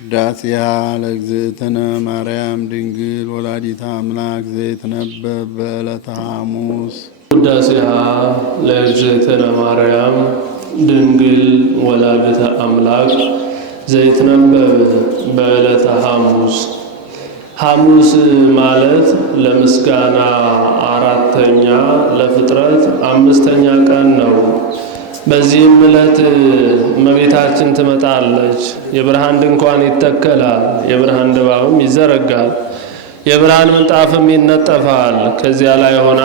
ዳስያ ለእግዝእትነ ማርያም ድንግል ወላዲተ አምላክ ዘይትነበብ በዕለተ ሐሙስ። ዳስያ ለእግዝእትነ ማርያም ድንግል ወላዲተ አምላክ ዘይትነበብ በዕለተ ሐሙስ። ሐሙስ ማለት ለምስጋና አራተኛ ለፍጥረት አምስተኛ ቀን ነው። በዚህም ዕለት እመቤታችን ትመጣለች። የብርሃን ድንኳን ይተከላል፣ የብርሃን ድባብም ይዘረጋል፣ የብርሃን ምንጣፍም ይነጠፋል። ከዚያ ላይ ሆና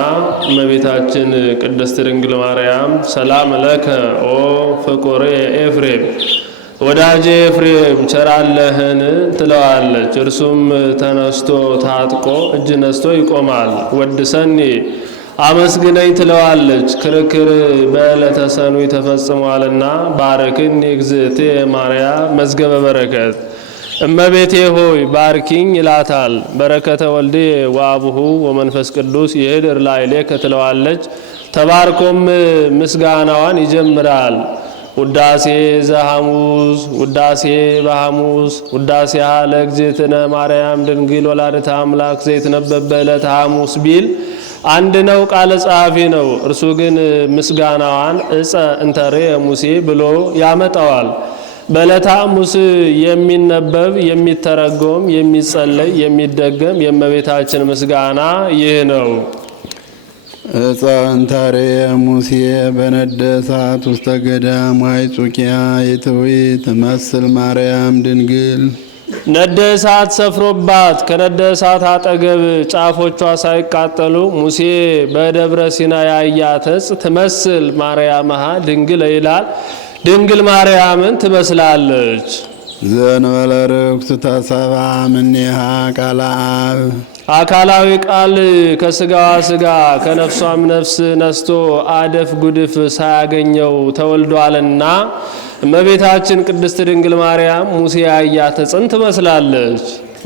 እመቤታችን ቅድስት ድንግል ማርያም ሰላም ለከ ኦ ፍቁሬ ኤፍሬም፣ ወዳጄ ኤፍሬም ቸራለህን ትለዋለች። እርሱም ተነስቶ ታጥቆ እጅ ነስቶ ይቆማል። ወድሰኒ አመስግነኝ ትለዋለች። ክርክር በዕለተ ሰኑይ ተፈጽሟልና ባረክኒ እግዝእቴ ማርያም መዝገበ በረከት፣ እመቤቴ ሆይ ባርኪኝ ይላታል። በረከተ ወልዴ ወአቡሁ ወመንፈስ ቅዱስ ይህድር ላዕሌከ ትለዋለች። ተባርኮም ምስጋናዋን ይጀምራል። ውዳሴ ዘሐሙስ ውዳሴ በሐሙስ ውዳሴሃ ለእግዝእትነ ማርያም ድንግል ወላዲተ አምላክ ዘይትነበብ በዕለተ ሐሙስ ቢል አንድ ነው፣ ቃለ ጸሐፊ ነው። እርሱ ግን ምስጋናዋን ዕፀ እንተሬ ሙሴ ብሎ ያመጣዋል። በዕለተ ሐሙስ የሚነበብ የሚተረጎም የሚጸለይ የሚደገም የእመቤታችን ምስጋና ይህ ነው። ዕፀ እንተሬ ሙሴ በነደ እሳት ውስተ ገዳም ሐይጹኪያ ይትዊ ትመስል ማርያም ድንግል። ነደ እሳት ሰፍሮባት ከነደ እሳት አጠገብ ጫፎቿ ሳይቃጠሉ ሙሴ በደብረ ሲና ያያት ዕፅ ትመስል ማርያምሃ ድንግል ይላል። ድንግል ማርያምን ትመስላለች። ዘእንበለ ርኩስ ተሰብአ እምኔሃ ቃለ አብ፣ አካላዊ ቃል ከስጋዋ ስጋ ከነፍሷም ነፍስ ነስቶ አደፍ ጉድፍ ሳያገኘው ተወልዷልና እመቤታችን ቅድስት ድንግል ማርያም ሙሴ ያያት ዕፅን ትመስላለች።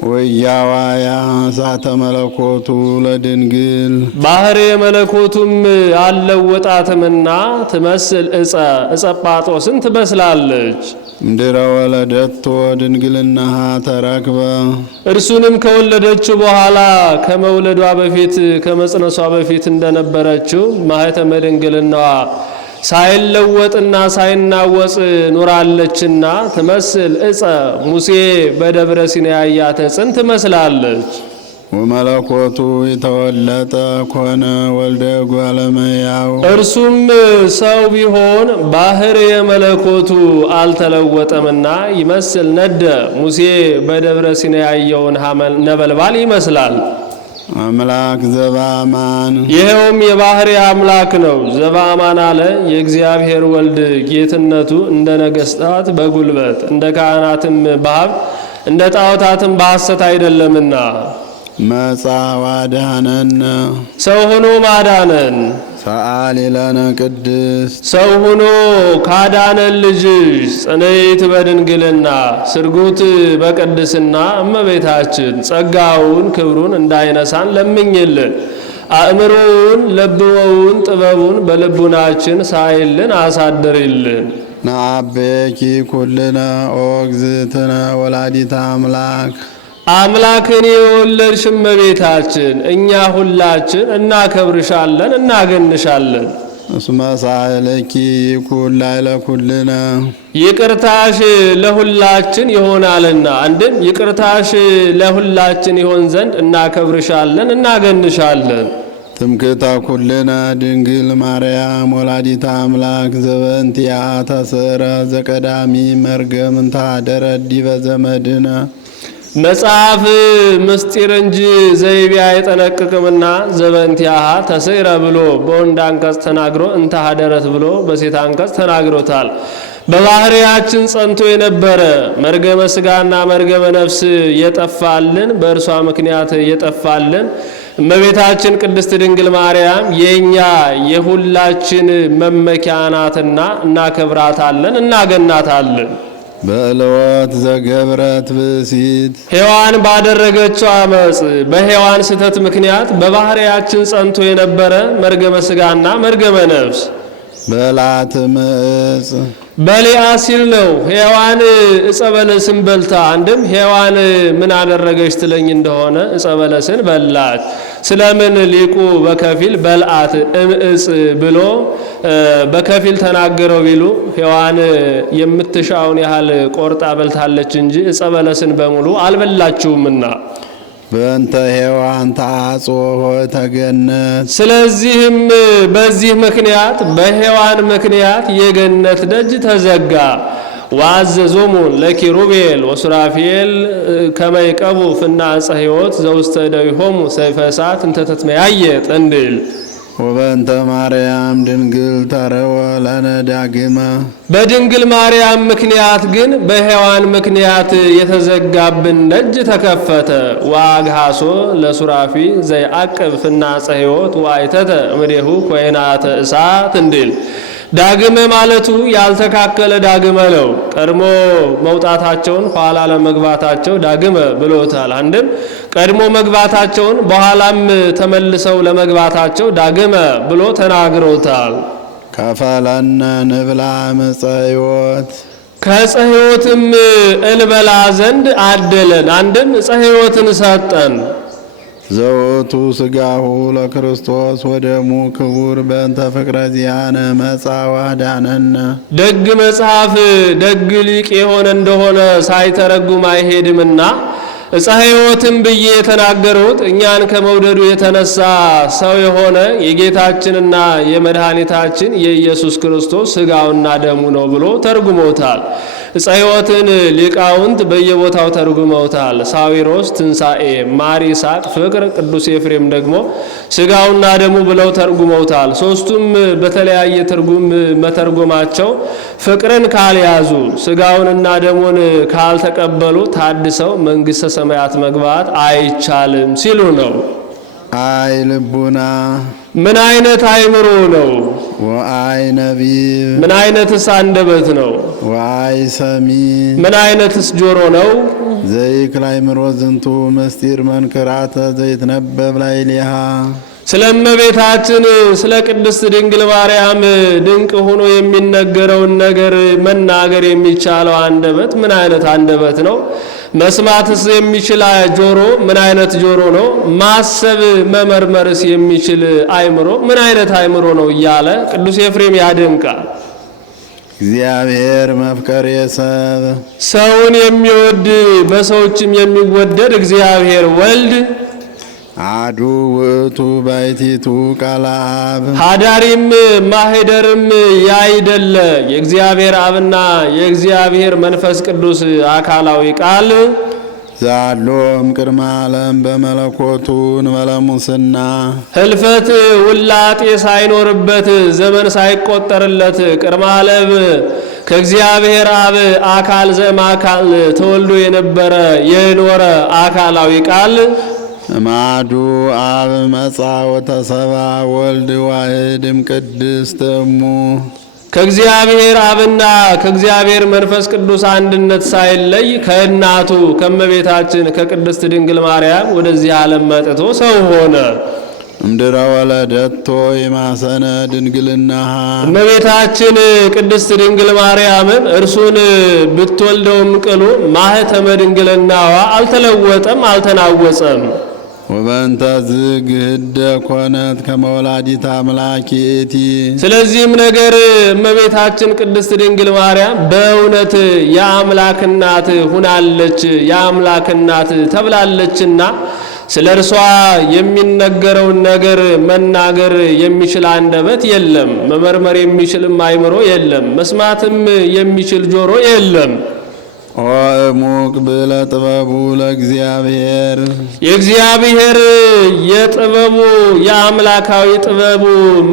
ወያዋያ እሳተ መለኮቱ ለድንግል፣ ባህሬ መለኮቱም አልለወጣትምና ትመስል ዕፀ ጳጦስን ትመስላለች። እምድኅረ ወለደቶ ድንግልናሃ ተረክበ፣ እርሱንም ከወለደችው በኋላ ከመውለዷ በፊት ከመጽነሷ በፊት እንደነበረችው ማኅተመ ድንግልናዋ ሳይለወጥና ሳይናወጽ ኑራለችና ትመስል ዕፀ ሙሴ በደብረ ሲና ያያት ዕፅን ትመስላለች። ወመለኮቱ የተወለጠ ኮነ ወልደ እጓለ እመሕያው፣ እርሱም ሰው ቢሆን ባህር የመለኮቱ አልተለወጠምና ይመስል ነደ ሙሴ በደብረ ሲና ያየውን ነበልባል ይመስላል። አምላክ ዘበአማን፣ ይኸውም የባህሪ አምላክ ነው። ዘበአማን አለ የእግዚአብሔር ወልድ ጌትነቱ እንደ ነገሥታት በጉልበት እንደ ካህናትም በሀብት እንደ ጣዖታትም በሐሰት አይደለምና መጻ ወአድኀነነ፣ ሰው ሆኖ ማዳነን። ሰአሊ ለነ ቅድስት፣ ሰው ሆኖ ካዳነን ልጅሽ ጽንዕት በድንግልና ስርጉት በቅድስና እመቤታችን ጸጋውን ክብሩን እንዳይነሳን ለምኝልን። አእምሮውን ለብወውን ጥበቡን በልቡናችን ሳይልን አሳድሪልን። ነአቤኪ ኩልነ ኦ እግዝእትነ ወላዲተ አምላክ፣ አምላክን የወለድሽ እመቤታችን እኛ ሁላችን እናከብርሻለን እናገንሻለን። እስመ ሳህለኪ ይኩን ላዕለ ኩልነ፣ ይቅርታሽ ለሁላችን ይሆናልና። አንድም ይቅርታሽ ለሁላችን ይሆን ዘንድ እናከብርሻለን እናገንሻለን። ትምክህተ ኩልነ ድንግል ማርያም ወላዲተ አምላክ ዘበእንቲአ ተስዕረ ዘቀዳሚ መርገም እንተ ኀደረት ዲበ ዘመድነ። መጽሐፍ ምስጢር እንጂ ዘይቤ አይጠነቅቅምና ዘበእንቲአሃ ተስዕረ ብሎ በወንድ አንቀጽ ተናግሮ እንተ ኀደረት ብሎ በሴት አንቀጽ ተናግሮታል። በባህሪያችን ጸንቶ የነበረ መርገመ ሥጋና መርገመ ነፍስ የጠፋልን በእርሷ ምክንያት የጠፋልን እመቤታችን ቅድስት ድንግል ማርያም የኛ የሁላችን መመኪያ ናትና እናከብራታለን እናገናታለን። በዕለወት ዘገብረት ብእሲት፣ ሔዋን ባደረገችው አመፅ በሔዋን ስተት ምክንያት በባህሪያችን ጸንቶ የነበረ መርገመ ሥጋና መርገመ ነፍስ በዕለተ ምጽ፣ በሊአ ሲል ነው። ሔዋን ዕፀ በለስን በልታ፣ አንድም ሔዋን ምን አደረገች ትለኝ እንደሆነ ዕፀ በለስን በላች። ስለምን ሊቁ በከፊል በልአት እምዕፅ ብሎ በከፊል ተናገረው ቢሉ ሔዋን የምትሻውን ያህል ቆርጣ በልታለች እንጂ ዕፀ በለስን በሙሉ አልበላችውምና። በእንተ ሔዋን ተአጽሖ ተገነት። ስለዚህም በዚህ ምክንያት በሔዋን ምክንያት የገነት ደጅ ተዘጋ። ወአዘዞሙ ለኪሩቤል ወሱራፌል ከመ ይቀቡ ፍና ዕፀ ሕይወት ዘውስተ እደዊሆሙ ሰይፈ እሳት እንተ ተትመያየጥ እንዲል። ወበእንተ ማርያም ድንግል ተረወ ለነ ዳግመ። በድንግል ማርያም ምክንያት ግን በሔዋን ምክንያት የተዘጋብን ደጅ ተከፈተ። ወአግሃሶ ለሱራፊ ዘይዐቅብ ፍና ዕፀ ሕይወት ወአይተተ እምኔሁ ኮይናተ እሳት እንዲል። ዳግመ ማለቱ ያልተካከለ ዳግመ ነው። ቀድሞ መውጣታቸውን ኋላ ለመግባታቸው ዳግመ ብሎታል። አንድም ቀድሞ መግባታቸውን በኋላም ተመልሰው ለመግባታቸው ዳግመ ብሎ ተናግሮታል። ከፈለነ ንብላ ዕፀ ሕይወት። ከዕፀ ሕይወትም እንበላ ዘንድ አደለን። አንድም ዕፀ ሕይወትን ሰጠን። ዘወቱ ሥጋሁ ለክርስቶስ ወደሙ ክቡር በእንተ ፍቅረ ዚአነ መጻ ወአዳነነ። ደግ መጽሐፍ ደግ ሊቅ የሆነ እንደሆነ ሳይተረጉም አይሄድምና ዕፀ ሕይወትም ብዬ የተናገሩት እኛን ከመውደዱ የተነሳ ሰው የሆነ የጌታችንና የመድኃኒታችን የኢየሱስ ክርስቶስ ሥጋውና ደሙ ነው ብሎ ተርጉሞታል። ዕፀ ሕይወትን ሊቃውንት በየቦታው ተርጉመውታል። ሳዊሮስ ትንሣኤ፣ ማር ይስሐቅ ፍቅር፣ ቅዱስ ኤፍሬም ደግሞ ሥጋውና ደሙ ብለው ተርጉመውታል። ሦስቱም በተለያየ ትርጉም መተርጎማቸው ፍቅርን ካልያዙ ሥጋውንና ደሙን ካልተቀበሉ ታድሰው መንግሥተ ሰማያት መግባት አይቻልም ሲሉ ነው። አይ ልቡና ምን አይነት አይምሮ ነው? ወአይ ነቢብ ምን አይነትስ አንደበት ነው? ወአይ ሰሚ ምን አይነትስ ጆሮ ነው? ዘይክል አእምሮ ዝንቱ ምስጢር መንክራተ ዘይትነበብ ላዕሌሃ። ስለ እመቤታችን ስለ ቅድስት ድንግል ማርያም ድንቅ ሆኖ የሚነገረውን ነገር መናገር የሚቻለው አንደበት ምን አይነት አንደበት ነው? መስማትስ የሚችል ጆሮ ምን አይነት ጆሮ ነው? ማሰብ መመርመርስ የሚችል አእምሮ ምን አይነት አእምሮ ነው? እያለ ቅዱስ ኤፍሬም ያደንቃል። እግዚአብሔር መፍቀሬ ሰብ፣ ሰውን የሚወድ በሰዎችም የሚወደድ እግዚአብሔር ወልድ አሐዱ ውእቱ ባሕቲቱ ቃለ አብ፣ ሀዳሪም ማህደርም ያይደለ የእግዚአብሔር አብና የእግዚአብሔር መንፈስ ቅዱስ አካላዊ ቃል ዛሎም ቅድመ ዓለም በመለኮቱ እንበለ ሙስና፣ ህልፈት ውላጤ ሳይኖርበት ዘመን ሳይቆጠርለት ቅድመ ዓለም ከእግዚአብሔር አብ አካል ዘእምአካል ተወልዶ የነበረ የኖረ አካላዊ ቃል እማዱ አብ መጻ ወተሰብአ ወልድ ዋሕድም ቅድስት እሙ። ከእግዚአብሔር አብና ከእግዚአብሔር መንፈስ ቅዱስ አንድነት ሳይለይ ከእናቱ ከእመቤታችን ከቅድስት ድንግል ማርያም ወደዚህ ዓለም መጥቶ ሰው ሆነ። እምድረ ወለደቶ የማሰነ ድንግልናሃ፣ እመቤታችን ቅድስት ድንግል ማርያምን እርሱን ብትወልደውም ቅሉ ማኅተመ ድንግልናዋ አልተለወጠም፣ አልተናወጸም። ወበእንተ ዝግህደ ኮነት ከመወላዲተ አምላክ ይእቲ። ስለዚህም ነገር እመቤታችን ቅድስት ድንግል ማርያም በእውነት የአምላክ እናት ሁናለች፣ የአምላክ እናት ተብላለችና ስለ እርሷ የሚነገረውን ነገር መናገር የሚችል አንደበት የለም፣ መመርመር የሚችልም አእምሮ የለም፣ መስማትም የሚችል ጆሮ የለም። ወእሙቅ ብለ ጥበቡ ለእግዚአብሔር፣ የእግዚአብሔር የጥበቡ የአምላካዊ ጥበቡ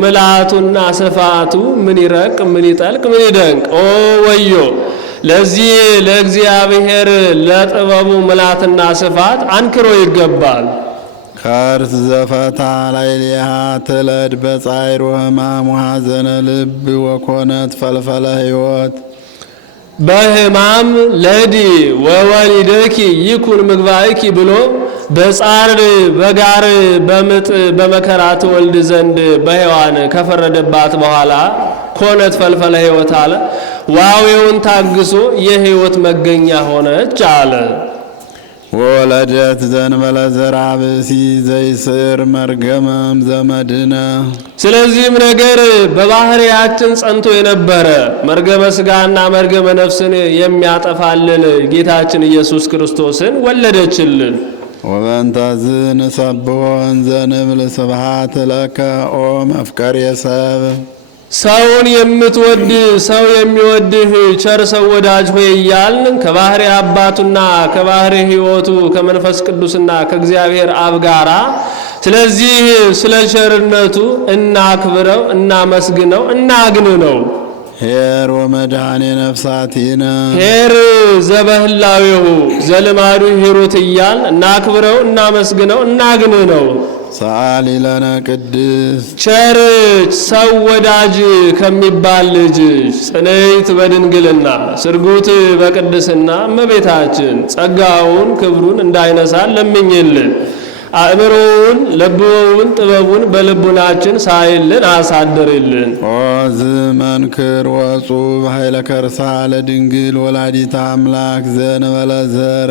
ምልአቱና ስፋቱ ምን ይረቅ ምን ይጠልቅ ምን ይደንቅ! ኦ ወዮ! ለዚህ ለእግዚአብሔር ለጥበቡ ምልአትና ስፋት አንክሮ ይገባል። ከርስ ዘፈታ ላዕሌሃ ትለድ በጻዕር ወሕማም ወሐዘነ ልብ ወኮነት ፈልፈለ ሕይወት። በሕማም ለዲ ወወሊደኪ ይኩን ምግባእኪ ብሎ በጻር በጋር በምጥ በመከራ ትወልድ ዘንድ በሔዋን ከፈረደባት በኋላ ኮነት ፈልፈለ ሕይወት አለ። ዋዌውን ታግሶ የሕይወት መገኛ ሆነች አለ። ወለደት ዘንበለ ዘርአ ብእሲ ዘይስር መርገመም ዘመድነ። ስለዚህም ነገር በባህሪያችን ጸንቶ የነበረ መርገመ ሥጋና መርገመ ነፍስን የሚያጠፋልን ጌታችን ኢየሱስ ክርስቶስን ወለደችልን። ወበእንተዝ ንሰብሖ እንዘ ንብል ስብሐት ለከ ኦ መፍቀሬ ሰብ። ሰውን የምትወድ ሰው የሚወድህ ቸር ሰው ወዳጅ ሆይ እያልን ከባህሪ አባቱና ከባህሪ ሕይወቱ ከመንፈስ ቅዱስና ከእግዚአብሔር አብ ጋራ ስለዚህ ስለ ቸርነቱ እናክብረው፣ እናመስግነው፣ እናግንነው። ኄር ወመድኃኔ ነፍሳቲነ ኄር ዘበህላዌሁ ዘልማዱ ሂሩት እያል እናክብረው፣ እናመስግነው፣ እናግንነው። ሰአሊ ለነ ቅድስት ቸር ሰው ወዳጅ ከሚባል ልጅ ጽንዕት በድንግልና ስርጉት በቅድስና እመቤታችን ጸጋውን ክብሩን እንዳይነሳን ለምኝልን። አእምሮውን ለብወውን ጥበቡን በልቡናችን ሳይልን አሳድርልን። ኦዝ መንክር ወጹብ ኃይለ ከርሳ ለድንግል ወላዲተ አምላክ ዘንበለ ዘር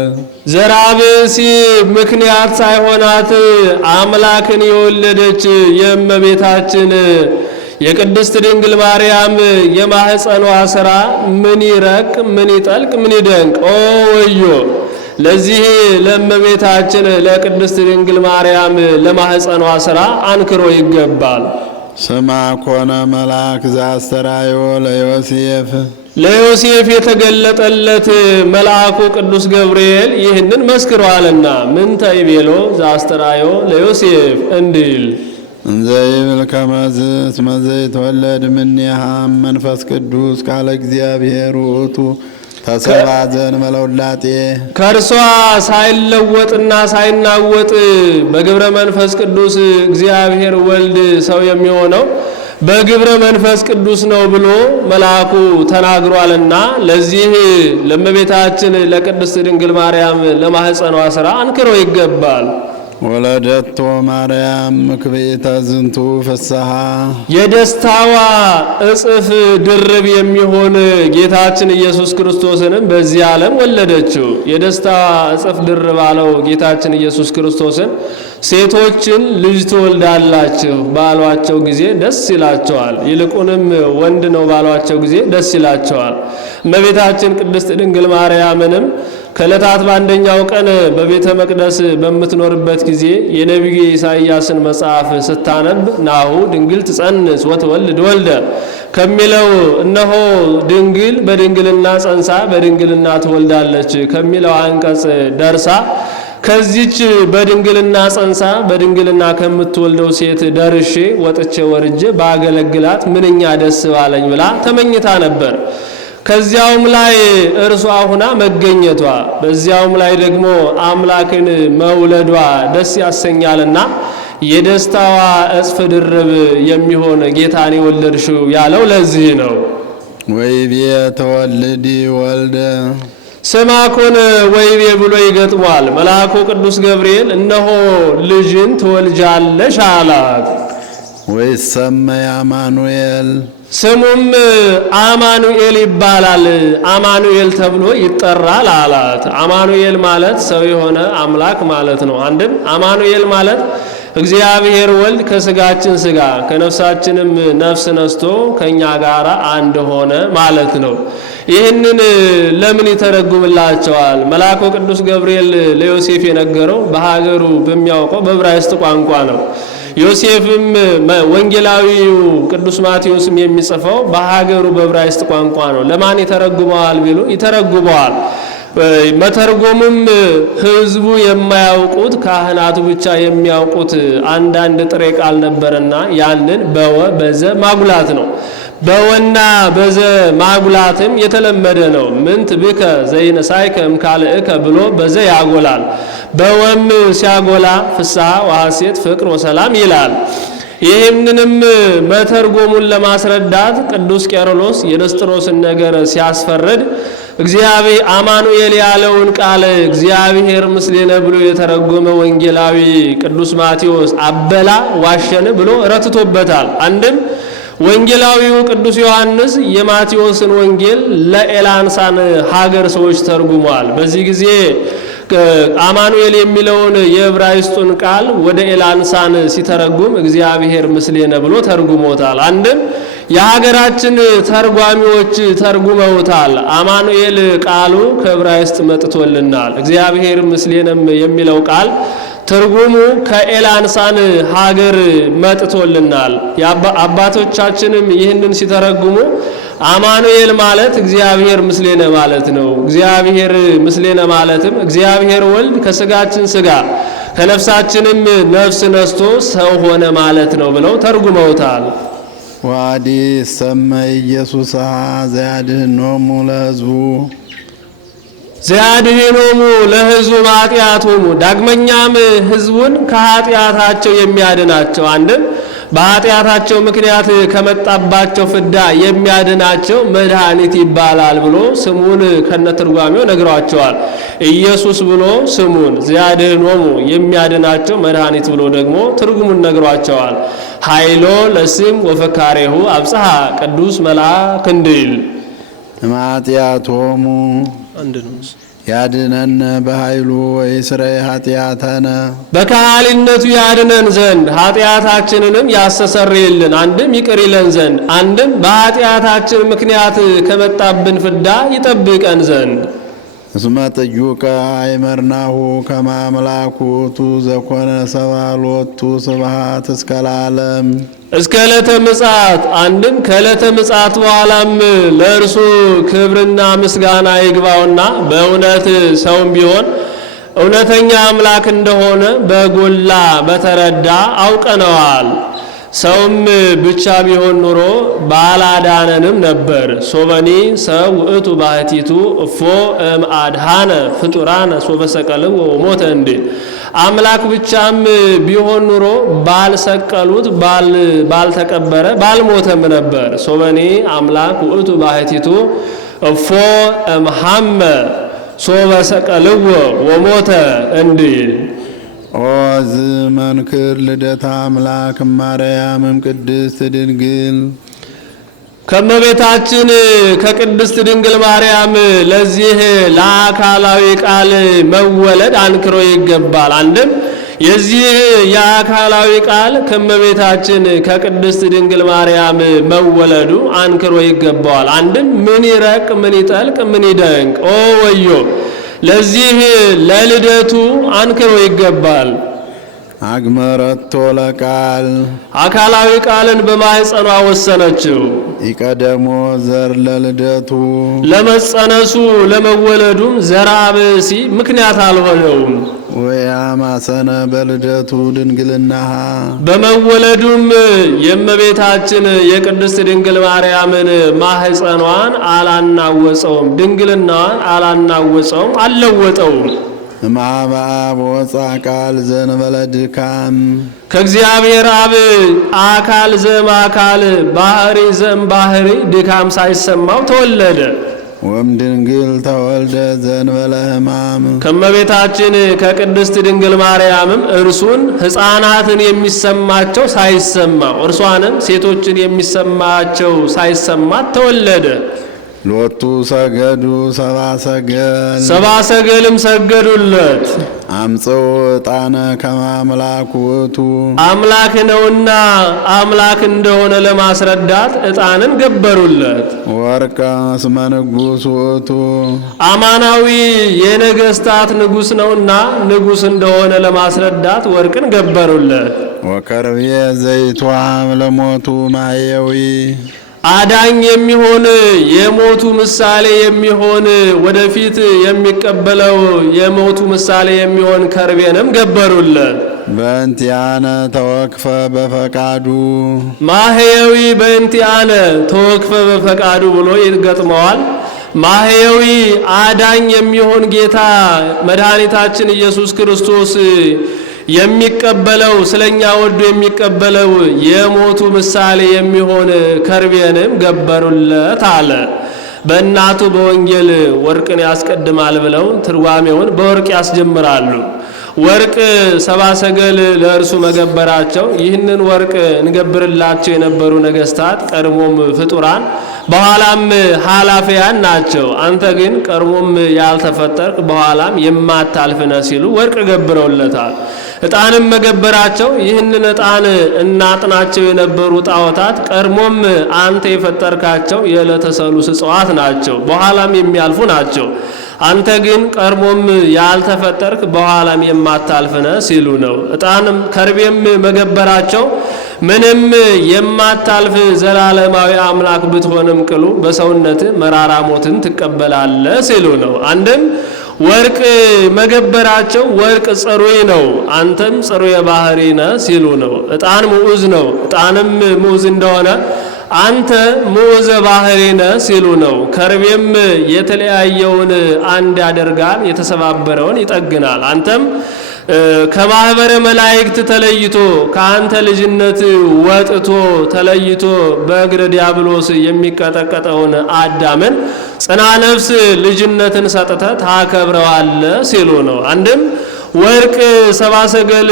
ዘራብሲ ምክንያት ሳይሆናት አምላክን የወለደች የእመቤታችን የቅድስት ድንግል ማርያም የማህፀኗ ሥራ ምን ይረቅ ምን ይጠልቅ ምን ይደንቅ! ኦ ወዮ! ለዚህ ለእመቤታችን ለቅድስት ድንግል ማርያም ለማህፀኗ ሥራ አንክሮ ይገባል። ስማ ኮነ መልአክ ዘአስተርአዮ ለዮሴፍ ለዮሴፍ የተገለጠለት መልአኩ ቅዱስ ገብርኤል ይህንን መስክሯልና ምንተ ይቤሎ ዘአስተርአዮ ለዮሴፍ እንዲል እንዘ ይብል ከመዝ እስመ ዘይትወለድ እምኔሃ መንፈስ ቅዱስ ቃለ እግዚአብሔር ውእቱ ተሰብአ ዘእንበለ ውላጤ። ከእርሷ ሳይለወጥና ሳይናወጥ በግብረ መንፈስ ቅዱስ እግዚአብሔር ወልድ ሰው የሚሆነው በግብረ መንፈስ ቅዱስ ነው ብሎ መልአኩ ተናግሯልና ለዚህ ለእመቤታችን ለቅድስት ድንግል ማርያም ለማህፀኗ ሥራ አንክሮ ይገባል። ወለደቶ ማርያም ምክብኤተ ዝንቱ ፍስሐ የደስታዋ እጽፍ ድርብ የሚሆን ጌታችን ኢየሱስ ክርስቶስንም በዚህ ዓለም ወለደችው። የደስታዋ እጽፍ ድርብ አለው ጌታችን ኢየሱስ ክርስቶስን ሴቶችን ልጅ ትወልዳላችሁ ባሏቸው ጊዜ ደስ ይላቸዋል፣ ይልቁንም ወንድ ነው ባሏቸው ጊዜ ደስ ይላቸዋል። እመቤታችን ቅድስት ድንግል ማርያምንም ከዕለታት በአንደኛው ቀን በቤተ መቅደስ በምትኖርበት ጊዜ የነቢዩ ኢሳይያስን መጽሐፍ ስታነብ ናሁ ድንግል ትጸንስ ወትወልድ ወልደ ከሚለው እነሆ ድንግል በድንግልና ጸንሳ በድንግልና ትወልዳለች ከሚለው አንቀጽ ደርሳ ከዚች በድንግልና ጸንሳ በድንግልና ከምትወልደው ሴት ደርሼ ወጥቼ ወርጄ ባገለግላት ምንኛ ደስ ባለኝ ብላ ተመኝታ ነበር። ከዚያውም ላይ እርሷ ሁና መገኘቷ በዚያውም ላይ ደግሞ አምላክን መውለዷ ደስ ያሰኛልና የደስታዋ እጽፍ ድርብ የሚሆን ጌታን የወለድሽው ያለው ለዚህ ነው። ወይቤ ተወልዲ ወልደ ስማ ኮነ ወይቤ ብሎ ይገጥሟል። መልአኩ ቅዱስ ገብርኤል እነሆ ልጅን ትወልጃለሽ አላት። ወይሰመይ አማኑኤል ስሙም አማኑኤል ይባላል፣ አማኑኤል ተብሎ ይጠራል አላት። አማኑኤል ማለት ሰው የሆነ አምላክ ማለት ነው። አንድም አማኑኤል ማለት እግዚአብሔር ወልድ ከስጋችን ስጋ ከነፍሳችንም ነፍስ ነስቶ ከኛ ጋር አንድ ሆነ ማለት ነው። ይህንን ለምን ይተረጉምላቸዋል? መልአኩ ቅዱስ ገብርኤል ለዮሴፍ የነገረው በሀገሩ በሚያውቀው በዕብራይስጥ ቋንቋ ነው። ዮሴፍም ወንጌላዊው ቅዱስ ማቴዎስም የሚጽፈው በሀገሩ በዕብራይስጥ ቋንቋ ነው። ለማን ይተረጉመዋል ቢሉ ይተረጉመዋል። መተርጎሙም ሕዝቡ የማያውቁት ካህናቱ ብቻ የሚያውቁት አንዳንድ ጥሬ ቃል ነበርና ያንን በወ በዘ ማጉላት ነው። በወና በዘ ማጉላትም የተለመደ ነው። ምንት ብከ ዘይነሳይከ እምካልእከ ብሎ በዘ ያጎላል። በወም ሲያጎላ ፍስሐ ወሐሴት ፍቅር ወሰላም ይላል። ይህንንም መተርጎሙን ለማስረዳት ቅዱስ ቄርሎስ የንስጥሮስን ነገር ሲያስፈርድ እግዚአብሔር አማኑኤል ያለውን ቃል እግዚአብሔር ምስሌነ ብሎ የተረጎመ ወንጌላዊ ቅዱስ ማቴዎስ አበላ ዋሸነ ብሎ ረትቶበታል። አንድም ወንጌላዊው ቅዱስ ዮሐንስ የማቴዎስን ወንጌል ለኤላንሳን ሀገር ሰዎች ተርጉሟል። በዚህ ጊዜ አማኑኤል የሚለውን የዕብራይስጡን ቃል ወደ ኤላንሳን ሲተረጉም እግዚአብሔር ምስሌነ ብሎ ተርጉሞታል። አንድም የሀገራችን ተርጓሚዎች ተርጉመውታል። አማኑኤል ቃሉ ከዕብራይስጥ መጥቶልናል። እግዚአብሔር ምስሌነም የሚለው ቃል ትርጉሙ ከኤላንሳን ሀገር መጥቶልናል። አባቶቻችንም ይህንን ሲተረጉሙ አማኑኤል ማለት እግዚአብሔር ምስሌነ ማለት ነው። እግዚአብሔር ምስሌነ ማለትም እግዚአብሔር ወልድ ከስጋችን ስጋ ከነፍሳችንም ነፍስ ነስቶ ሰው ሆነ ማለት ነው ብለው ተርጉመውታል። ዋዲ ሰመይ ኢየሱስ ዘያድኅኖሙ ለሕዝቡ ዘያድኅኖሙ ለሕዝቡ ኃጢአቶሙ ዳግመኛም ሕዝቡን ከኃጢአታቸው የሚያድናቸው አንድም በኃጢአታቸው ምክንያት ከመጣባቸው ፍዳ የሚያድናቸው መድኃኒት ይባላል ብሎ ስሙን ከነትርጓሜው ነግሯቸዋል። ኢየሱስ ብሎ ስሙን ዘያድኅኖሙ የሚያድናቸው መድኃኒት ብሎ ደግሞ ትርጉሙን ነግሯቸዋል። ኃይሎ ለስም ወፈካሬሁ አብጽሐ ቅዱስ መልአክ እንዲል ማጢአቶሙ አንድ ነው ያድነን በኃይሉ ወይስረይ ኃጢአተነ በካህሊነቱ ያድነን ዘንድ ኃጢአታችንንም ያስተሰርይልን አንድም ይቅር ይለን ዘንድ አንድም በኃጢአታችን ምክንያት ከመጣብን ፍዳ ይጠብቀን ዘንድ እስመ ጥዩቀ አይመርናሁ ከመ አምላኩ ውእቱ ዘኮነ ሰብአ ሎቱ ስብሐት እስከ ለዓለም እስከ ዕለተ ምጽአት አንድም ከዕለተ ምጽአት በኋላም ለእርሱ ክብርና ምስጋና ይግባውና በእውነት ሰውም ቢሆን እውነተኛ አምላክ እንደሆነ በጎላ በተረዳ አውቀነዋል። ሰውም ብቻ ቢሆን ኑሮ ባላዳነንም ነበር። ሶበኒ ሰው ውእቱ ባህቲቱ እፎ እምአድሃነ ፍጡራነ ሶበሰቀልዎ ወሞተ እንዲል አምላክ ብቻም ቢሆን ኑሮ ባልሰቀሉት ባልተቀበረ ባልሞተም ነበር። ሶበኒ አምላክ ውእቱ ባህቲቱ እፎ እምሃመ ሶበሰቀልዎ ወሞተ እንዲል ኦዝ መንክር ልደታ አምላክ ማርያምም ቅድስት ድንግል ከመቤታችን ከቅድስት ድንግል ማርያም ለዚህ ለአካላዊ ቃል መወለድ አንክሮ ይገባል። አንድም የዚህ የአካላዊ ቃል ከመቤታችን ከቅድስት ድንግል ማርያም መወለዱ አንክሮ ይገባዋል። አንድም ምን ይረቅ ምን ይጠልቅ ምን ይደንቅ ኦ ወዮ ለዚህ ለልደቱ አንክሮ ይገባል። አግመረቶ ለቃል አካላዊ ቃልን በማህፀኗ ወሰነችው። ይቀደሞ ዘር ለልደቱ ለመጸነሱ ለመወለዱም ዘርአ ብእሲ ምክንያት አልሆነውም። ወያማሰነ በልደቱ ድንግልናሃ በመወለዱም የእመቤታችን የቅድስት ድንግል ማርያምን ማህፀኗን አላናወፀውም፣ ድንግልናዋን አላናወፀውም፣ አልለወጠውም። እምአበ አብ ወፃ ቃል ዘእንበለ ድካም ከእግዚአብሔር አብ አካል ዘም አካል ባህሪ ዘም ባህሪ ድካም ሳይሰማው ተወለደ። ወእምድንግል ተወልደ ዘእንበለ ሕማም ከመቤታችን ከቅድስት ድንግል ማርያምም እርሱን ሕፃናትን የሚሰማቸው ሳይሰማው እርሷንም ሴቶችን የሚሰማቸው ሳይሰማት ተወለደ። ሎቱ ሰገዱ ሰብአ ሰገል ሰብአ ሰገልም ሰገዱለት። አምጽኡ ዕጣነ ከመ አምላክ ውእቱ አምላክ ነውና አምላክ እንደሆነ ለማስረዳት ዕጣንን ገበሩለት። ወርቀ እስመ ንጉሥ ውእቱ አማናዊ የነገስታት ንጉሥ ነውና ንጉሥ እንደሆነ ለማስረዳት ወርቅን ገበሩለት። ወከርቤ ዘይትወሃብ ለሞቱ ማየዊ አዳኝ የሚሆን የሞቱ ምሳሌ የሚሆን ወደፊት የሚቀበለው የሞቱ ምሳሌ የሚሆን ከርቤንም ገበሩለት። በእንቲአነ ተወክፈ በፈቃዱ ማህየዊ በእንቲአነ ተወክፈ በፈቃዱ ብሎ ይገጥመዋል። ማህየዊ አዳኝ የሚሆን ጌታ መድኃኒታችን ኢየሱስ ክርስቶስ የሚቀበለው ስለኛ ወዶ የሚቀበለው የሞቱ ምሳሌ የሚሆን ከርቤንም ገበሩለት አለ። በእናቱ በወንጌል ወርቅን ያስቀድማል ብለው ትርጓሜውን በወርቅ ያስጀምራሉ። ወርቅ ሰብአ ሰገል ለእርሱ መገበራቸው ይህንን ወርቅ እንገብርላቸው የነበሩ ነገስታት ቀድሞም ፍጡራን በኋላም ኃላፊያን ናቸው። አንተ ግን ቀድሞም ያልተፈጠርክ በኋላም የማታልፍ ነህ ሲሉ ወርቅ ገብረውለታል። ዕጣንም መገበራቸው ይህንን ዕጣን እናጥናቸው የነበሩ ጣዖታት ቀድሞም አንተ የፈጠርካቸው የዕለተ ሰሉስ እጽዋት ናቸው፣ በኋላም የሚያልፉ ናቸው። አንተ ግን ቀድሞም ያልተፈጠርክ በኋላም የማታልፍ ነህ ሲሉ ነው። ዕጣንም ከርቤም መገበራቸው ምንም የማታልፍ ዘላለማዊ አምላክ ብትሆንም ቅሉ በሰውነት መራራ ሞትን ትቀበላለህ ሲሉ ነው። አንድም ወርቅ መገበራቸው ወርቅ ጽሩይ ነው፣ አንተም ጽሩየ ባህሪ ነህ ሲሉ ነው። ዕጣን ምዑዝ ነው፣ ዕጣንም ምዑዝ እንደሆነ አንተ ምዑዘ ባህሪ ነህ ሲሉ ነው። ከርቤም የተለያየውን አንድ ያደርጋል፣ የተሰባበረውን ይጠግናል። አንተም ከማህበረ መላእክት ተለይቶ ከአንተ ልጅነት ወጥቶ ተለይቶ በእግረ ዲያብሎስ የሚቀጠቀጠውን አዳምን ጽና ነፍስ ልጅነትን ሰጥተህ ታከብረዋለህ ሲሉ ነው። አንድም ወርቅ ሰብአ ሰገል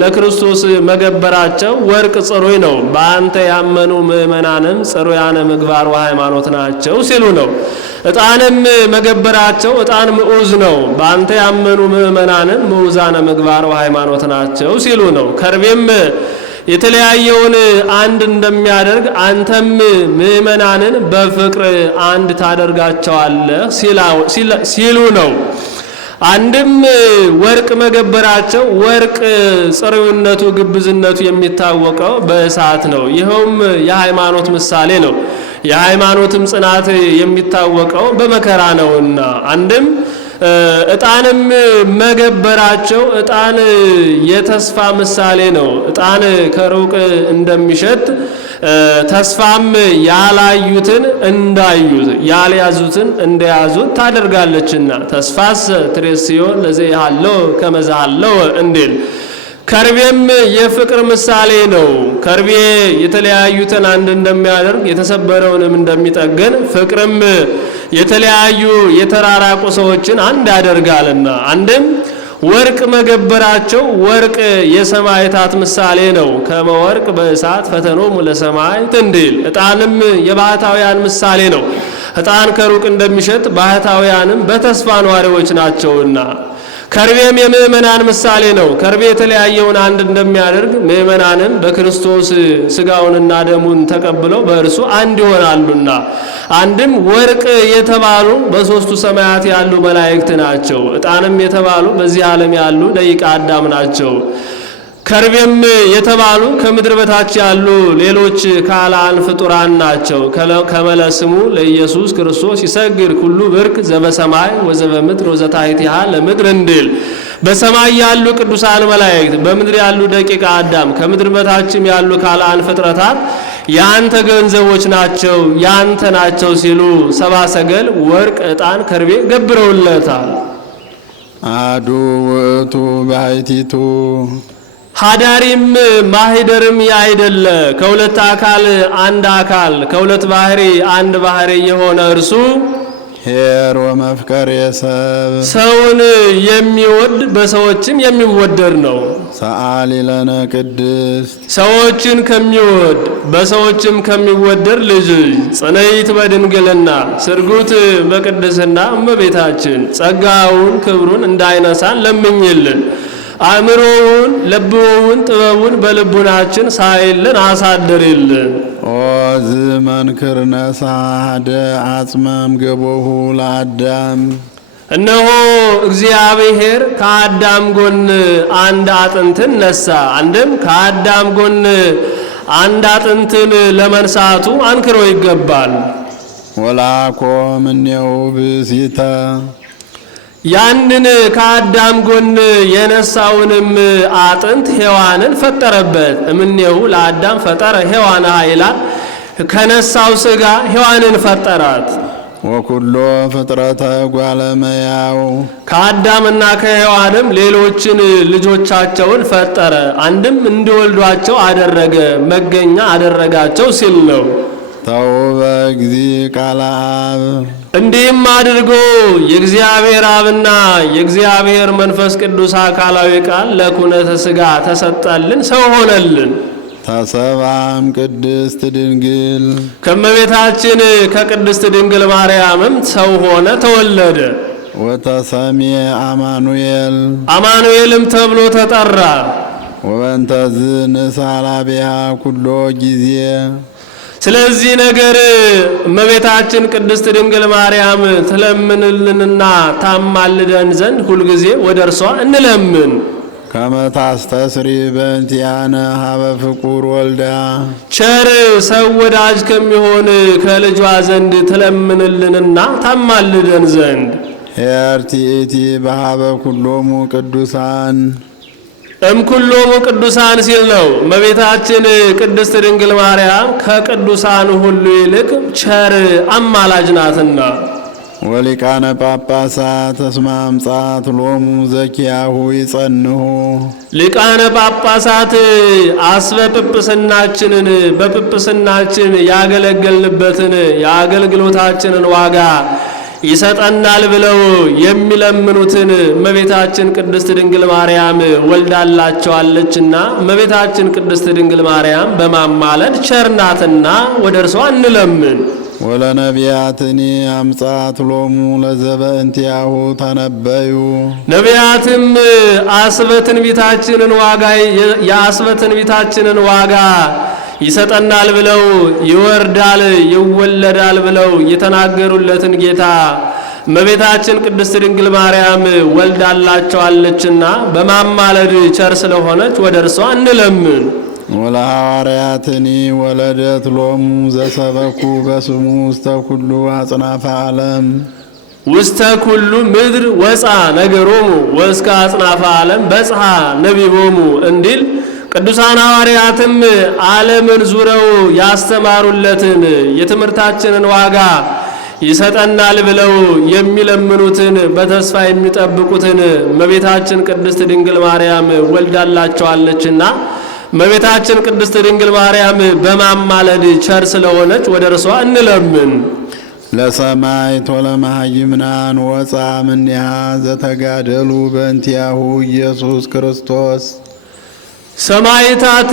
ለክርስቶስ መገበራቸው ወርቅ ጽሩይ ነው፣ በአንተ ያመኑ ምእመናንም ጽሩያነ ምግባር ወሃይማኖት ናቸው ሲሉ ነው። ዕጣንም መገበራቸው ዕጣን ምዑዝ ነው፣ በአንተ ያመኑ ምእመናንም ምዑዛነ ምግባር ወሃይማኖት ናቸው ሲሉ ነው። ከርቤም የተለያየውን አንድ እንደሚያደርግ አንተም ምእመናንን በፍቅር አንድ ታደርጋቸዋለህ ሲሉ ነው። አንድም ወርቅ መገበራቸው ወርቅ ጽሩይነቱ ግብዝነቱ የሚታወቀው በእሳት ነው። ይኸውም የሃይማኖት ምሳሌ ነው። የሃይማኖትም ጽናት የሚታወቀው በመከራ ነውና። አንድም ዕጣንም መገበራቸው ዕጣን የተስፋ ምሳሌ ነው። ዕጣን ከሩቅ እንደሚሸት ተስፋም ያላዩትን እንዳዩት ያልያዙትን እንደያዙት ታደርጋለችና ተስፋስ ትሬስዮ ለዘይሃለው ከመዛሃለው እንዴል። ከርቤም የፍቅር ምሳሌ ነው። ከርቤ የተለያዩትን አንድ እንደሚያደርግ የተሰበረውንም እንደሚጠግን ፍቅርም የተለያዩ የተራራቁ ሰዎችን አንድ ያደርጋልና። አንድም ወርቅ መገበራቸው ወርቅ የሰማዕታት ምሳሌ ነው። ከመወርቅ በእሳት ፈተኖሙ ለሰማዕት እንዲል። ዕጣንም የባህታውያን ምሳሌ ነው። ዕጣን ከሩቅ እንደሚሸት ባህታውያንም በተስፋ ነዋሪዎች ናቸውና። ከርቤም የምእመናን ምሳሌ ነው። ከርቤ የተለያየውን አንድ እንደሚያደርግ ምእመናንም በክርስቶስ ስጋውንና ደሙን ተቀብለው በእርሱ አንድ ይሆናሉና። አንድም ወርቅ የተባሉ በሶስቱ ሰማያት ያሉ መላእክት ናቸው። ዕጣንም የተባሉ በዚህ ዓለም ያሉ ደቂቀ አዳም ናቸው። ከርቤም የተባሉ ከምድር በታች ያሉ ሌሎች ካላን ፍጡራን ናቸው። ከመለስሙ ለኢየሱስ ክርስቶስ ይሰግድ ኩሉ ብርክ ዘበሰማይ ወዘበምድር ወዘታሕቲሃ ለምድር እንዲል። በሰማይ ያሉ ቅዱሳን መላእክት፣ በምድር ያሉ ደቂቀ አዳም፣ ከምድር በታችም ያሉ ካላን ፍጥረታት ያንተ ገንዘቦች ናቸው፣ ያንተ ናቸው ሲሉ ሰብአ ሰገል ወርቅ፣ ዕጣን፣ ከርቤ ገብረውለታል። አሐዱ ውእቱ ባሕቲቱ ሀዳሪም ማህደርም ያይደለ ከሁለት አካል አንድ አካል ከሁለት ባህሪ አንድ ባህሪ የሆነ እርሱ ኄር ወመፍቀሬ ሰብ ሰውን የሚወድ በሰዎችም የሚወደድ ነው። ሰአሊ ለነ ቅድስት ሰዎችን ከሚወድ በሰዎችም ከሚወደድ ልጅ ጽንዕት በድንግልና ስርጉት በቅድስና እመቤታችን ጸጋውን ክብሩን እንዳይነሳን ለምኝልን። አእምሮውን ልቦውን ጥበቡን በልቡናችን ሳይልን አሳድርልን። ኦ ዝመንክር ነሳደ አጽመም ገቦሁ ለአዳም እነሆ እግዚአብሔር ከአዳም ጎን አንድ አጥንትን ነሳ። አንድም ከአዳም ጎን አንድ አጥንትን ለመንሳቱ አንክሮ ይገባል። ወላኮ እምኔሁ ብእሲተ ያንን ከአዳም ጎን የነሳውንም አጥንት ሔዋንን ፈጠረበት። እምኔሁ ለአዳም ፈጠረ ሔዋን ኃይላት ከነሳው ሥጋ ሔዋንን ፈጠራት። ወኩሎ ፍጥረተ እጓለ እመሕያው ከአዳምና ከሔዋንም ሌሎችን ልጆቻቸውን ፈጠረ። አንድም እንዲወልዷቸው አደረገ፣ መገኛ አደረጋቸው ሲል ነው። ተውበ እግዚ ቃለ አብ እንዲህም አድርጎ የእግዚአብሔር አብና የእግዚአብሔር መንፈስ ቅዱስ አካላዊ ቃል ለኩነተ ሥጋ ተሰጠልን፣ ሰው ሆነልን። ተሰባም ቅድስት ድንግል ከመቤታችን ከቅድስት ድንግል ማርያምም ሰው ሆነ፣ ተወለደ። ወተሰሜ አማኑኤል አማኑኤልም ተብሎ ተጠራ። ወበንተዝ ንሳላቢያ ኩሎ ጊዜ ስለዚህ ነገር እመቤታችን ቅድስት ድንግል ማርያም ትለምንልንና ታማልደን ዘንድ ሁልጊዜ ወደ እርሷ እንለምን። ከመታስተስሪ በእንቲአነ ሀበ ፍቁር ወልዳ ቸር ሰው ወዳጅ ከሚሆን ከልጇ ዘንድ ትለምንልንና ታማልደን ዘንድ ሄርቲኢቲ በሀበ ኩሎሙ ቅዱሳን እምኩሎሙ ቅዱሳን ሲል ነው። እመቤታችን ቅድስት ድንግል ማርያም ከቅዱሳን ሁሉ ይልቅ ቸር አማላጅ ናትና። ወሊቃነ ጳጳሳት እስመ አምጻት ሎሙ ዘኪያሁ ይጸንሁ ሊቃነ ጳጳሳት አስበ ጵጵስናችንን በጵጵስናችን ያገለገልንበትን የአገልግሎታችንን ዋጋ ይሰጠናል ብለው የሚለምኑትን እመቤታችን ቅድስት ድንግል ማርያም ወልዳላቸዋለችና እመቤታችን ቅድስት ድንግል ማርያም በማማለድ ቸርናትና ወደ እርሷ እንለምን። ወለነቢያትኒ አምጻት ሎሙ ለዘበእንቲአሁ ተነበዩ ነቢያትም አስበ ትንቢታችንን ዋጋ ይሰጠናል ብለው ይወርዳል ይወለዳል ብለው የተናገሩለትን ጌታ እመቤታችን ቅድስት ድንግል ማርያም ወልዳላቸዋለችና በማማለድ ቸር ስለሆነች ወደ እርሷ እንለምን። ወለሐዋርያትኒ ወለደት ሎሙ ዘሰበኩ በስሙ ውስተ ኩሉ አጽናፈ ዓለም ውስተ ኩሉ ምድር ወፃ ነገሮሙ ወእስከ አጽናፈ ዓለም በጽሐ ነቢቦሙ እንዲል ቅዱሳን ሐዋርያትም ዓለምን ዙረው ያስተማሩለትን የትምህርታችንን ዋጋ ይሰጠናል ብለው የሚለምኑትን በተስፋ የሚጠብቁትን እመቤታችን ቅድስት ድንግል ማርያም ወልዳላቸዋለችና እመቤታችን ቅድስት ድንግል ማርያም በማማለድ ቸር ስለሆነች ወደ እርሷ እንለምን። ለሰማዕት ወለመሃይምናን ወፃ እምኔሃ ዘተጋደሉ በእንቲአሁ ኢየሱስ ክርስቶስ ሰማዕታት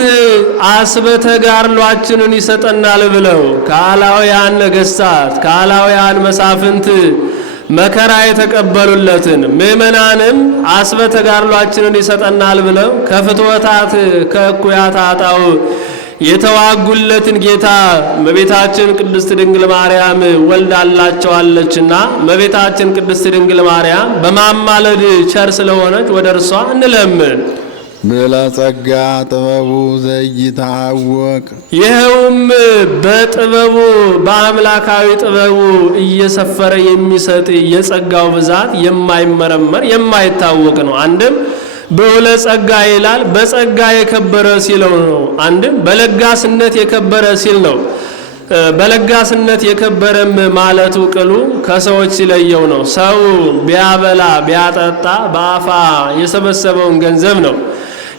አስበ ተጋድሏችንን ይሰጠናል ብለው ከአላውያን ነገሥታት ከአላውያን መሳፍንት መከራ የተቀበሉለትን ምእመናንም አስበ ተጋድሏችንን ይሰጠናል ብለው ከፍትወታት ከእኩያት አጣው የተዋጉለትን ጌታ እመቤታችን ቅድስት ድንግል ማርያም ወልዳላቸዋለችና እመቤታችን ቅድስት ድንግል ማርያም በማማለድ ቸር ስለሆነች ወደ እርሷ እንለምን። ብለ ጸጋ ጥበቡ ዘይታወቅ ይኸውም በጥበቡ በአምላካዊ ጥበቡ እየሰፈረ የሚሰጥ የጸጋው ብዛት የማይመረመር የማይታወቅ ነው። አንድም በውለ ጸጋ ይላል፣ በጸጋ የከበረ ሲለው ነው። አንድም በለጋስነት የከበረ ሲል ነው። በለጋስነት የከበረም ማለቱ ቅሉ ከሰዎች ሲለየው ነው። ሰው ቢያበላ ቢያጠጣ በአፋ የሰበሰበውን ገንዘብ ነው።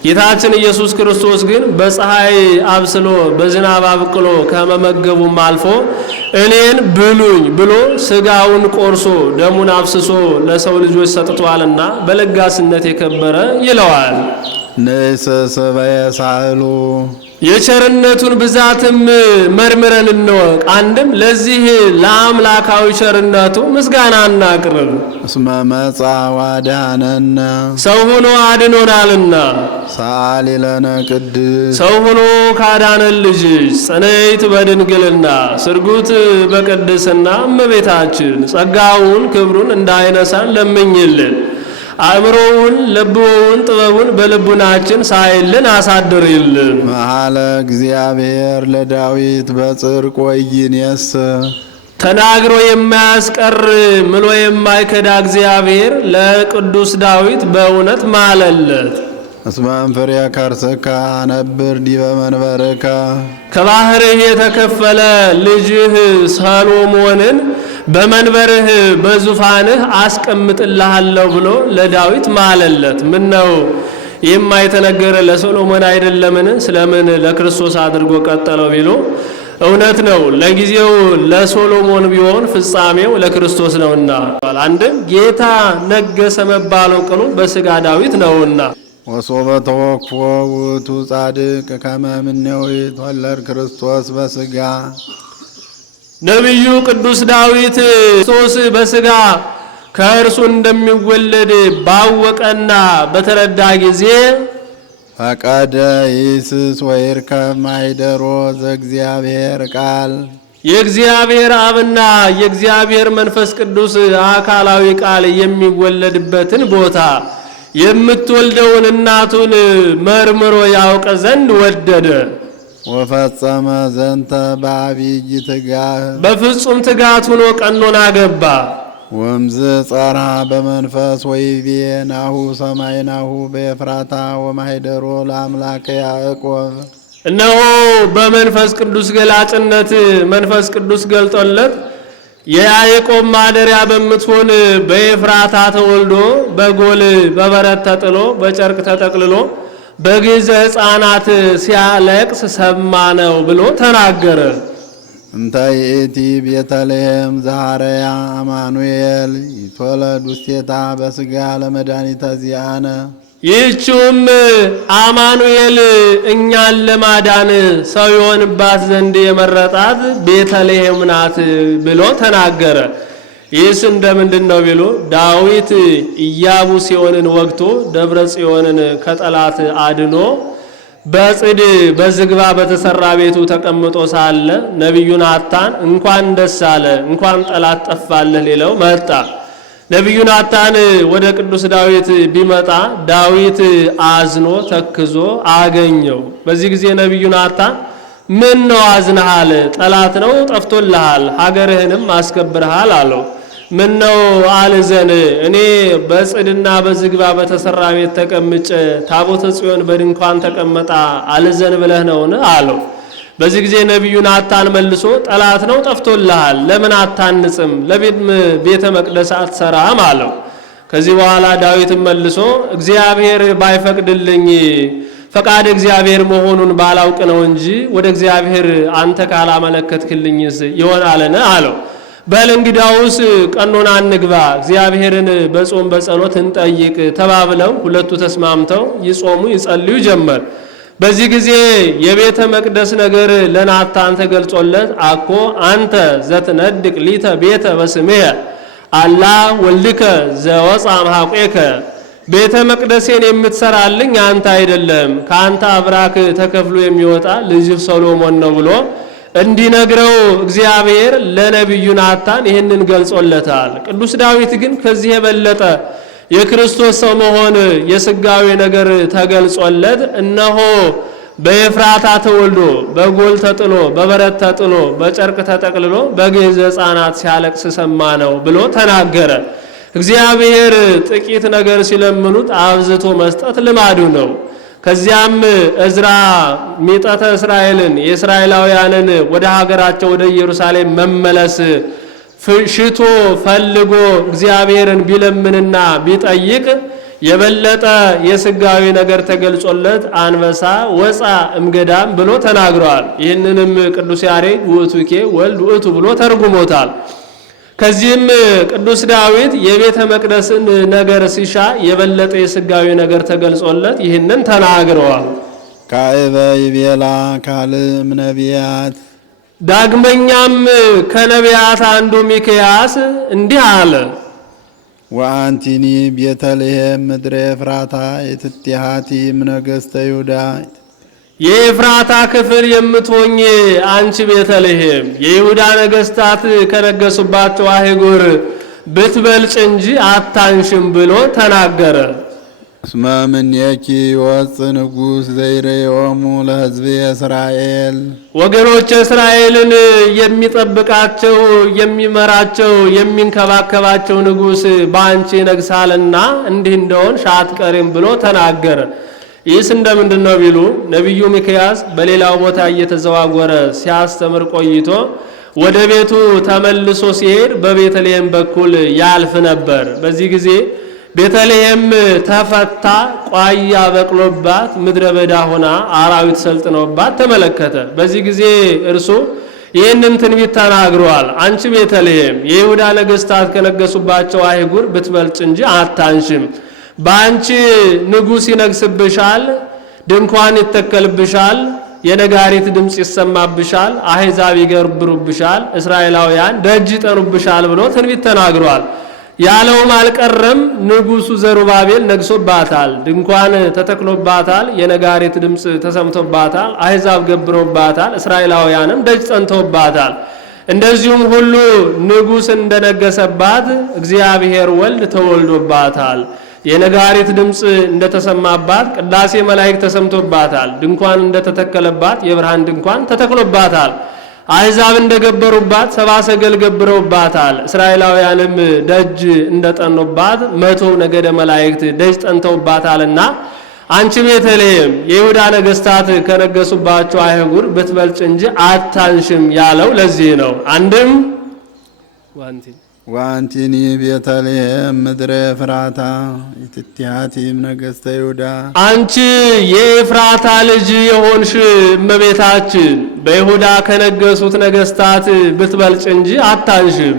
ጌታችን ኢየሱስ ክርስቶስ ግን በፀሐይ አብስሎ በዝናብ አብቅሎ ከመመገቡም አልፎ እኔን ብሉኝ ብሎ ስጋውን ቆርሶ ደሙን አፍስሶ ለሰው ልጆች ሰጥቷልና በለጋስነት የከበረ ይለዋል። ንእሰሰበየ ሳህሉ የቸርነቱን ብዛትም መርምረን እንወቅ። አንድም ለዚህ ለአምላካዊ ቸርነቱ ምስጋና እናቅርብ። እስመ መጻ ዋዳነነ ሰው ሆኖ አድኖናልና። ሰአሊ ለነ ቅድስ ሰው ሆኖ ካዳነን ልጅ ጽንዕት በድንግልና ስርጉት በቅድስና እመቤታችን ጸጋውን ክብሩን እንዳይነሳን ለምኝልን። አእምሮውን ልቦውን ጥበቡን በልቡናችን ሳይልን አሳድርልን። መሐለ እግዚአብሔር ለዳዊት በጽድቅ ወይንየስ ተናግሮ የማያስቀር ምሎ የማይከዳ እግዚአብሔር ለቅዱስ ዳዊት በእውነት ማለለት። እስመ እምፍሬ ከርስከ አነብር ዲበ መንበርከ ከባህርህ የተከፈለ ልጅህ ሰሎሞንን በመንበርህ በዙፋንህ አስቀምጥልሃለሁ ብሎ ለዳዊት ማለለት። ምን ነው የማይተነገረ ለሶሎሞን አይደለምን? ስለምን ለክርስቶስ አድርጎ ቀጠለው ቢሉ እውነት ነው። ለጊዜው ለሶሎሞን ቢሆን ፍጻሜው ለክርስቶስ ነውና አንድም ጌታ ነገሰ መባለው ቅሉ በስጋ ዳዊት ነውና ወሶበ ተወክፎ ውእቱ ጻድቅ ከመ እምኔሁ ይትወለድ ክርስቶስ በስጋ ነቢዩ ቅዱስ ዳዊት ክርስቶስ በስጋ ከእርሱ እንደሚወለድ ባወቀና በተረዳ ጊዜ ፈቀደ ይስስ ወይርከብ ማኅደሮ ዘእግዚአብሔር ቃል የእግዚአብሔር አብና የእግዚአብሔር መንፈስ ቅዱስ አካላዊ ቃል የሚወለድበትን ቦታ የምትወልደውን እናቱን መርምሮ ያውቅ ዘንድ ወደደ። ወፈጸመ ዘንተ በአብይ ትጋህ በፍጹም ትጋት ሆኖ ቀኖና ገባ። ወምዝ ጸርሃ በመንፈስ ወይቤ ናሁ ሰማይናሁ በኤፍራታ ወማኅደሮ ለአምላከ ያዕቆብ እነሆ በመንፈስ ቅዱስ ገላጭነት መንፈስ ቅዱስ ገልጦለት የያዕቆብ ማደሪያ በምትሆን በኤፍራታ ተወልዶ በጎል በበረት ተጥሎ በጨርቅ ተጠቅልሎ በግዘ ሕፃናት ሲያለቅስ ሰማነው ብሎ ተናገረ። እንተ ይእቲ ቤተልሔም ዘሐረያ አማኑኤል ይትወለድ ውስቴታ በስጋ ለመድኃኒተ ዚአነ ይህችውም አማኑኤል እኛን ለማዳን ሰው ይሆንባት ዘንድ የመረጣት ቤተልሔም ናት ብሎ ተናገረ። ይህስ እንደምንድን ነው ቢሉ ዳዊት ኢያቡስዮንን ወግቶ ደብረ ጽዮንን ከጠላት አድኖ በጽድ በዝግባ በተሰራ ቤቱ ተቀምጦ ሳለ ነቢዩ ናታን እንኳን ደስ አለ እንኳን ጠላት ጠፋለህ ሊለው መጣ። ነቢዩ ናታን ወደ ቅዱስ ዳዊት ቢመጣ ዳዊት አዝኖ ተክዞ አገኘው። በዚህ ጊዜ ነቢዩ ናታን ምን ነው አዝነሃል? ጠላት ነው ጠፍቶልሃል፣ ሀገርህንም አስከብርሃል አለው። ምን ነው አልዘን? እኔ በጽድና በዝግባ በተሰራ ቤት ተቀምጬ ታቦተ ጽዮን በድንኳን ተቀመጣ አልዘን ብለህ ነውን አለው። በዚህ ጊዜ ነቢዩ ናታን መልሶ ጠላት ነው ጠፍቶልሃል፣ ለምን አታንጽም? ለቤተ መቅደስ አትሰራም አለው። ከዚህ በኋላ ዳዊትም መልሶ እግዚአብሔር ባይፈቅድልኝ ፈቃድ እግዚአብሔር መሆኑን ባላውቅ ነው እንጂ ወደ እግዚአብሔር አንተ ካላመለከትክልኝስ ይሆናልን አለው። በል እንግዳውስ ቀኖና እንግባ፣ እግዚአብሔርን በጾም በጸሎት እንጠይቅ ተባብለው ሁለቱ ተስማምተው ይጾሙ ይጸልዩ ጀመር። በዚህ ጊዜ የቤተ መቅደስ ነገር ለናታን ተገልጾለት አኮ አንተ ዘትነድቅ ሊተ ቤተ በስምየ አላ ወልድከ ዘወፃ እምኀቁከ ቤተ መቅደሴን የምትሰራልኝ አንተ አይደለም ከአንተ አብራክ ተከፍሎ የሚወጣ ልጅህ ሰሎሞን ነው ብሎ እንዲነግረው እግዚአብሔር ለነቢዩ ናታን ይህንን ገልጾለታል። ቅዱስ ዳዊት ግን ከዚህ የበለጠ የክርስቶስ ሰው መሆን የስጋዊ ነገር ተገልጾለት እነሆ በኤፍራታ ተወልዶ በጎል ተጥሎ በበረት ተጥሎ በጨርቅ ተጠቅልሎ በግዕዘ ሕፃናት ሲያለቅስ ሰማነው ብሎ ተናገረ። እግዚአብሔር ጥቂት ነገር ሲለምኑት አብዝቶ መስጠት ልማዱ ነው። ከዚያም እዝራ ሚጠተ እስራኤልን የእስራኤላውያንን ወደ ሀገራቸው ወደ ኢየሩሳሌም መመለስ ሽቶ ፈልጎ እግዚአብሔርን ቢለምንና ቢጠይቅ የበለጠ የስጋዊ ነገር ተገልጾለት አንበሳ ወፃ እምገዳም ብሎ ተናግሯል። ይህንንም ቅዱስ ያሬድ ውእቱኬ ወልድ ውእቱ ብሎ ተርጉሞታል። ከዚህም ቅዱስ ዳዊት የቤተ መቅደስን ነገር ሲሻ የበለጠ የስጋዊ ነገር ተገልጾለት ይህንን ተናግረዋል። ካዕበ ይቤላ ካልእም ነቢያት ዳግመኛም ከነቢያት አንዱ ሚክያስ እንዲህ አለ። ወአንቲኒ ቤተልሔም ምድረ ኤፍራታ የትቲሃቲ እምነገሥተ ይሁዳ የኤፍራታ ክፍል የምትሆኝ አንቺ ቤተልሔም የይሁዳ ነገሥታት ከነገሱባቸው አህጉር ብትበልጭ እንጂ አታንሽም ብሎ ተናገረ። እስመ እምኔኪ ይወፅእ ንጉሥ ዘይሬዮሙ ለሕዝቤ እስራኤል ወገኖች እስራኤልን የሚጠብቃቸው የሚመራቸው የሚንከባከባቸው ንጉሥ በአንቺ ይነግሳልና እንዲህ እንደሆንሽ አትቀሪም ብሎ ተናገረ። ይህስ እንደምንድን ነው ቢሉ ነቢዩ ሚክያስ በሌላው ቦታ እየተዘዋወረ ሲያስተምር ቆይቶ ወደ ቤቱ ተመልሶ ሲሄድ በቤተልሔም በኩል ያልፍ ነበር። በዚህ ጊዜ ቤተልሔም ተፈታ፣ ቋያ በቅሎባት ምድረ በዳ ሆና አራዊት ሰልጥነውባት ተመለከተ። በዚህ ጊዜ እርሱ ይህንን ትንቢት ተናግሯል። አንቺ ቤተልሔም የይሁዳ ነገሥታት ከነገሱባቸው አይጉር ብትበልጭ እንጂ አታንሽም። በአንቺ ንጉሥ ይነግስብሻል፣ ድንኳን ይተከልብሻል፣ የነጋሪት ድምፅ ይሰማብሻል፣ አሕዛብ ይገብሩብሻል፣ እስራኤላውያን ደጅ ይጠኑብሻል ብሎ ትንቢት ተናግሯል። ያለውም አልቀረም። ንጉሡ ዘሩባቤል ነግሶባታል፣ ድንኳን ተተክሎባታል፣ የነጋሪት ድምፅ ተሰምቶባታል፣ አሕዛብ ገብረውባታል፣ እስራኤላውያንም ደጅ ጸንተውባታል። እንደዚሁም ሁሉ ንጉሥ እንደነገሰባት እግዚአብሔር ወልድ ተወልዶባታል። የነጋሪት ድምፅ እንደተሰማባት ቅዳሴ መላእክት ተሰምቶባታል። ድንኳን እንደተተከለባት የብርሃን ድንኳን ተተክሎባታል። አሕዛብ እንደገበሩባት ሰብአ ሰገል ገብረውባታል። እስራኤላውያንም ደጅ እንደጠኑባት 100 ነገደ መላእክት ደጅ ጠንተውባታልና አንቺ ቤተልሔም የይሁዳ ነገሥታት ከነገሱባቸው አይጉር ብትበልጭ እንጂ አታንሽም ያለው ለዚህ ነው። አንድም ዋንቲኒ ቤተልሔም ምድረ ኤፍራታ ኢትቲሃቲም ነገሥተ ይሁዳ አንቺ የኤፍራታ ልጅ የሆንሽ እመቤታችን በይሁዳ ከነገሱት ነገሥታት ብትበልጭ እንጂ አታንሽም።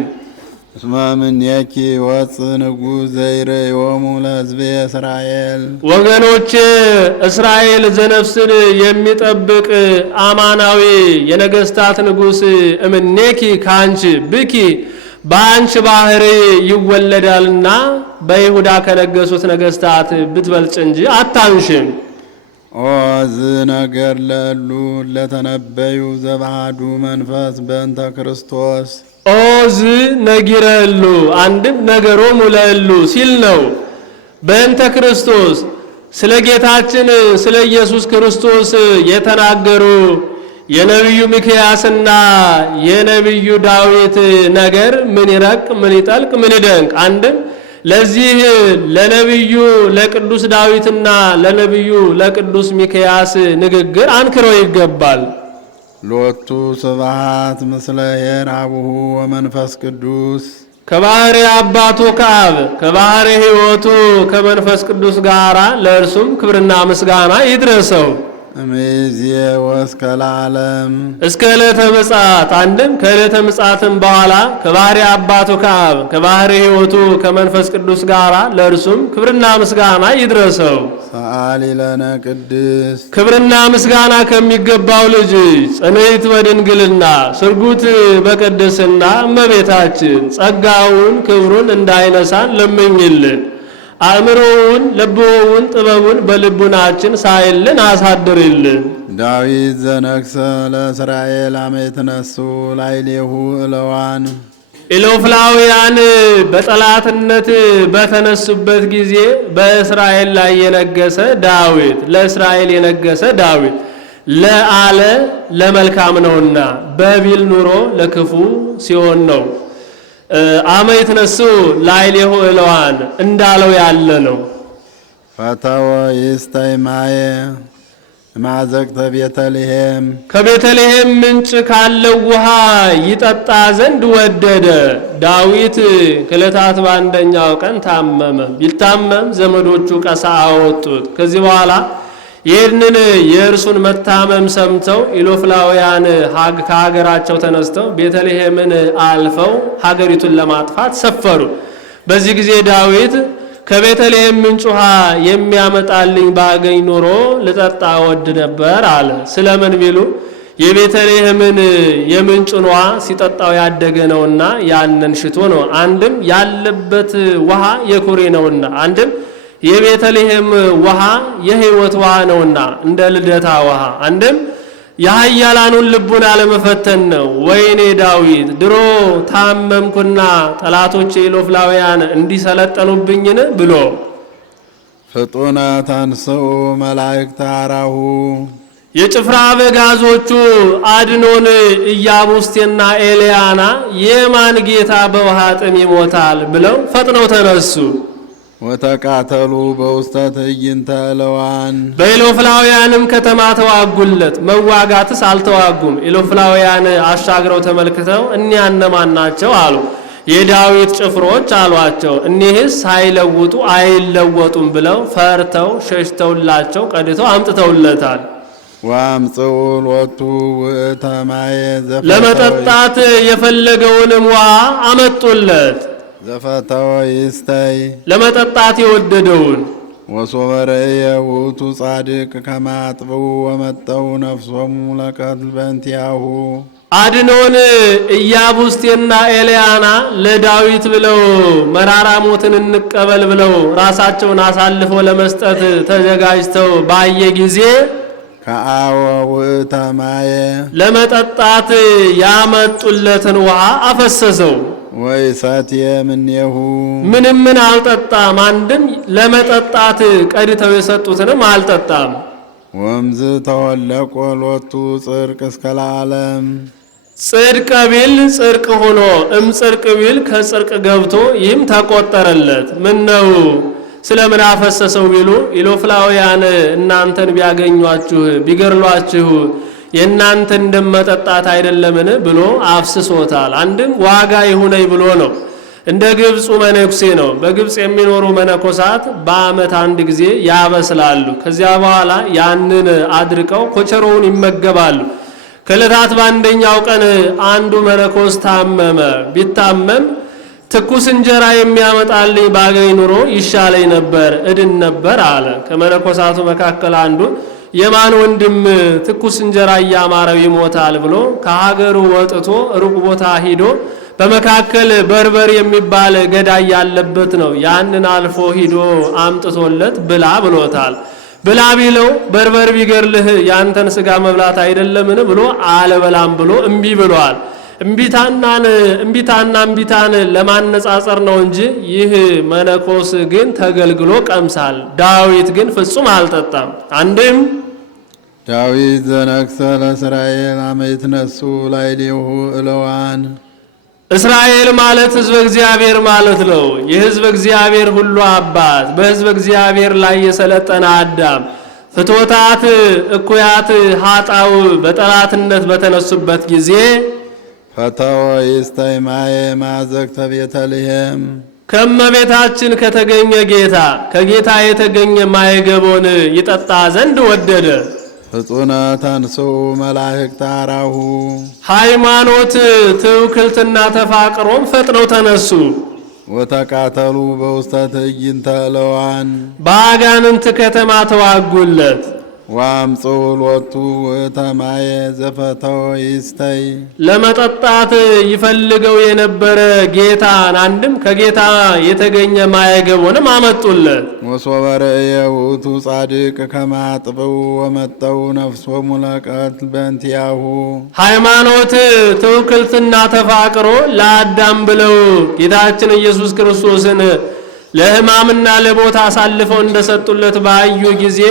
እስመ እምኔኪ ወፅእ ንጉሥ ዘይሬዮሙ ለሕዝቤ እስራኤል ወገኖቼ እስራኤል ዘነፍስን የሚጠብቅ አማናዊ የነገሥታት ንጉሥ እምኔኪ ካንቺ ብኪ በአንቺ ባህሪ ይወለዳልና በይሁዳ ከነገሱት ነገሥታት ብትበልጭ እንጂ አታንሽም። ኦዝ ነገር ለሉ ለተነበዩ ዘባሃዱ መንፈስ በእንተ ክርስቶስ ኦዝ ነጊረሉ አንድም ነገሮሙ ለሉ ሲል ነው። በእንተ ክርስቶስ ስለ ጌታችን ስለ ኢየሱስ ክርስቶስ የተናገሩ የነቢዩ ሚክያስና የነቢዩ ዳዊት ነገር ምን ይረቅ ምን ይጠልቅ ምን ይደንቅ። አንድም ለዚህ ለነቢዩ ለቅዱስ ዳዊትና ለነቢዩ ለቅዱስ ሚክያስ ንግግር አንክረው ይገባል። ሎቱ ስብሐት ምስለ ኄር አቡሁ ወመንፈስ ቅዱስ ከባህሪ አባቱ ከአብ ከባህሪ ሕይወቱ ከመንፈስ ቅዱስ ጋራ ለእርሱም ክብርና ምስጋና ይድረሰው እምይእዜሰ ወእስከ ለዓለም እስከ ዕለተ ምጽአት። አንድም ከዕለተ ምጽአትም በኋላ ከባህሪ አባቱ ከአብ ከባህሪ ሕይወቱ ከመንፈስ ቅዱስ ጋር ለእርሱም ክብርና ምስጋና ይድረሰው። ሰአሊ ለነ ቅድስት ክብርና ምስጋና ከሚገባው ልጅ ጽንዕት በድንግልና ስርጉት በቅድስና እመቤታችን ጸጋውን ክብሩን እንዳይነሳን ለምኝልን። አእምሮውን ልቦውን ጥበቡን በልቡናችን ሳይልን አሳድርልን። ዳዊት ዘነግሠ ለእስራኤል አመ ይትነሱ ላዕሌሁ እለዋን ኢሎፍላውያን በጠላትነት በተነሱበት ጊዜ በእስራኤል ላይ የነገሰ ዳዊት ለእስራኤል የነገሰ ዳዊት ለአለ ለመልካም ነውና በቢል ኑሮ ለክፉ ሲሆን ነው። አመ ይትነሱ ላዕሌሁ እለዋን እንዳለው ያለ ነው። ፈተወ ይስታይ ማየ ማዘቅተ ቤተልሔም ከቤተልሔም ምንጭ ካለው ውሃ ይጠጣ ዘንድ ወደደ። ዳዊት ከዕለታት በአንደኛው ቀን ታመመ። ቢታመም ዘመዶቹ ቀሳ አወጡት። ከዚህ በኋላ ይህንን የእርሱን መታመም ሰምተው ኢሎፍላውያን ከሀገራቸው ተነስተው ቤተልሔምን አልፈው ሀገሪቱን ለማጥፋት ሰፈሩ። በዚህ ጊዜ ዳዊት ከቤተልሔም ምንጭ ውሃ የሚያመጣልኝ ባገኝ ኖሮ ልጠጣ ወድ ነበር አለ። ስለምን ቢሉ የቤተልሔምን የምንጭን ውሃ ሲጠጣው ያደገ ነውና ያንን ሽቶ ነው። አንድም ያለበት ውሃ የኩሬ ነውና፣ አንድም የቤተልሔም ውሃ የሕይወት ውሃ ነውና እንደ ልደታ ውሃ። አንድም የኃያላኑን ልቡን አለመፈተን ነው። ወይኔ ዳዊት ድሮ ታመምኩና ጠላቶች ኢሎፍላውያን እንዲሰለጠኑብኝን ብሎ ፍጡነ ተንሥኡ መላእክተ አራሁ የጭፍራ አበጋዞቹ አድኖን ኢያቡስቴና ኤልያና የማን ጌታ በውሃ ጥም ይሞታል ብለው ፈጥነው ተነሱ። ወተቃተሉ በውስተ ትዕይንተ እለዋን በኢሎፍላውያንም ከተማ ተዋጉለት። መዋጋትስ አልተዋጉም። ኢሎፍላውያን አሻግረው ተመልክተው እኒያ እነማን ናቸው አሉ። የዳዊት ጭፍሮች አሏቸው። እኒህስ ሳይለውጡ አይለወጡም ብለው ፈርተው ሸሽተውላቸው ቀድተው አምጥተውለታል። ወአምጽኡ ሎቱ ውእተ ማየ ለመጠጣት የፈለገውንም ውሃ አመጡለት። ዘፈተወ ይስተይ ለመጠጣት የወደደውን ወሶበ ረእየ ውእቱ ጻድቅ ከመ አጥብኡ ወመጠው ነፍሶሙ ለቀትል በእንቲአሁ አድኖን ኢያቡስቴና ኤልያና ለዳዊት ብለው መራራ ሞትን እንቀበል ብለው ራሳቸውን አሳልፈው ለመስጠት ተዘጋጅተው ባየ ጊዜ ከአወ ውእተ ማየ ለመጠጣት ያመጡለትን ውሃ አፈሰሰው። ወይሰትየ እምኔሁ ምን አልጠጣም። አንድም ለመጠጣት ቀድተው የሰጡትንም አልጠጣም። ወምዝ ተወለቆ ሎቱ ጽድቅ እስከ ለዓለም ጽድቅ ቢል ጽድቅ ሆኖ ጽድቅ ቢል ከጽድቅ ገብቶ ይህም ተቆጠረለት። ምን ነው ስለምን አፈሰሰው ቢሉ ኢሎፍላውያን እናንተን ቢያገኟችሁ ቢገርሏችሁ የእናንተ እንደመጠጣት አይደለምን ብሎ አፍስሶታል። አንድም ዋጋ ይሁነኝ ብሎ ነው። እንደ ግብፁ መነኩሴ ነው። በግብፅ የሚኖሩ መነኮሳት በዓመት አንድ ጊዜ ያበስላሉ። ከዚያ በኋላ ያንን አድርቀው ኮቸሮውን ይመገባሉ። ከዕለታት በአንደኛው ቀን አንዱ መነኮስ ታመመ። ቢታመም ትኩስ እንጀራ የሚያመጣልኝ ባገኝ ኑሮ ይሻለኝ ነበር እድን ነበር አለ። ከመነኮሳቱ መካከል አንዱ የማን ወንድም ትኩስ እንጀራ እያማረው ይሞታል ብሎ ከሀገሩ ወጥቶ ሩቅ ቦታ ሂዶ በመካከል በርበር የሚባል ገዳይ ያለበት ነው። ያንን አልፎ ሂዶ አምጥቶለት ብላ ብሎታል። ብላ ቢለው በርበር ቢገርልህ ያንተን ስጋ መብላት አይደለምን ብሎ አለበላም ብሎ እምቢ ብሏል። እምቢታን ለማነጻጸር ነው እንጂ ይህ መነኮስ ግን ተገልግሎ ቀምሳል። ዳዊት ግን ፍጹም አልጠጣም። አንድም ዳዊት ዘነግሠ ለእስራኤል አመ ይትነሱ ላዕሌሁ እለዋን እስራኤል ማለት ሕዝበ እግዚአብሔር ማለት ነው። የሕዝበ እግዚአብሔር ሁሉ አባት በሕዝበ እግዚአብሔር ላይ የሰለጠነ አዳም ፍትወታት እኩያት ኃጣው በጠላትነት በተነሱበት ጊዜ ፈተወ ይስተይ ማየ ማዘግተ ቤተልሔም ከመቤታችን ከተገኘ ጌታ ከጌታ የተገኘ ማየገቦን ይጠጣ ዘንድ ወደደ። ፍጹነ ተንሥኡ መላእክት አራሁ ሃይማኖት ትውክልትና ተፋቅሮም ፈጥነው ተነሱ። ወተቃተሉ በውስተ ትዕይንተ እለዋን በአጋንንት ከተማ ተዋጉለት። ወአምጽኡ ሎቱ ውእተ ማየ ዘፈተወ ይስተይ ለመጠጣት ይፈልገው የነበረ ጌታን አንድም ከጌታ የተገኘ ማየገቦንም አመጡለት። ወሶበ ረእየ ውእቱ ጻድቅ ከመ አጥብኡ ወመጠው ነፍሶሙ ለቀትል በእንቲአሁ ሃይማኖት ትውክልትና ተፋቅሮ ለአዳም ብለው ጌታችን ኢየሱስ ክርስቶስን ለሕማምና ለሞት አሳልፈው እንደሰጡለት ባዩ ጊዜ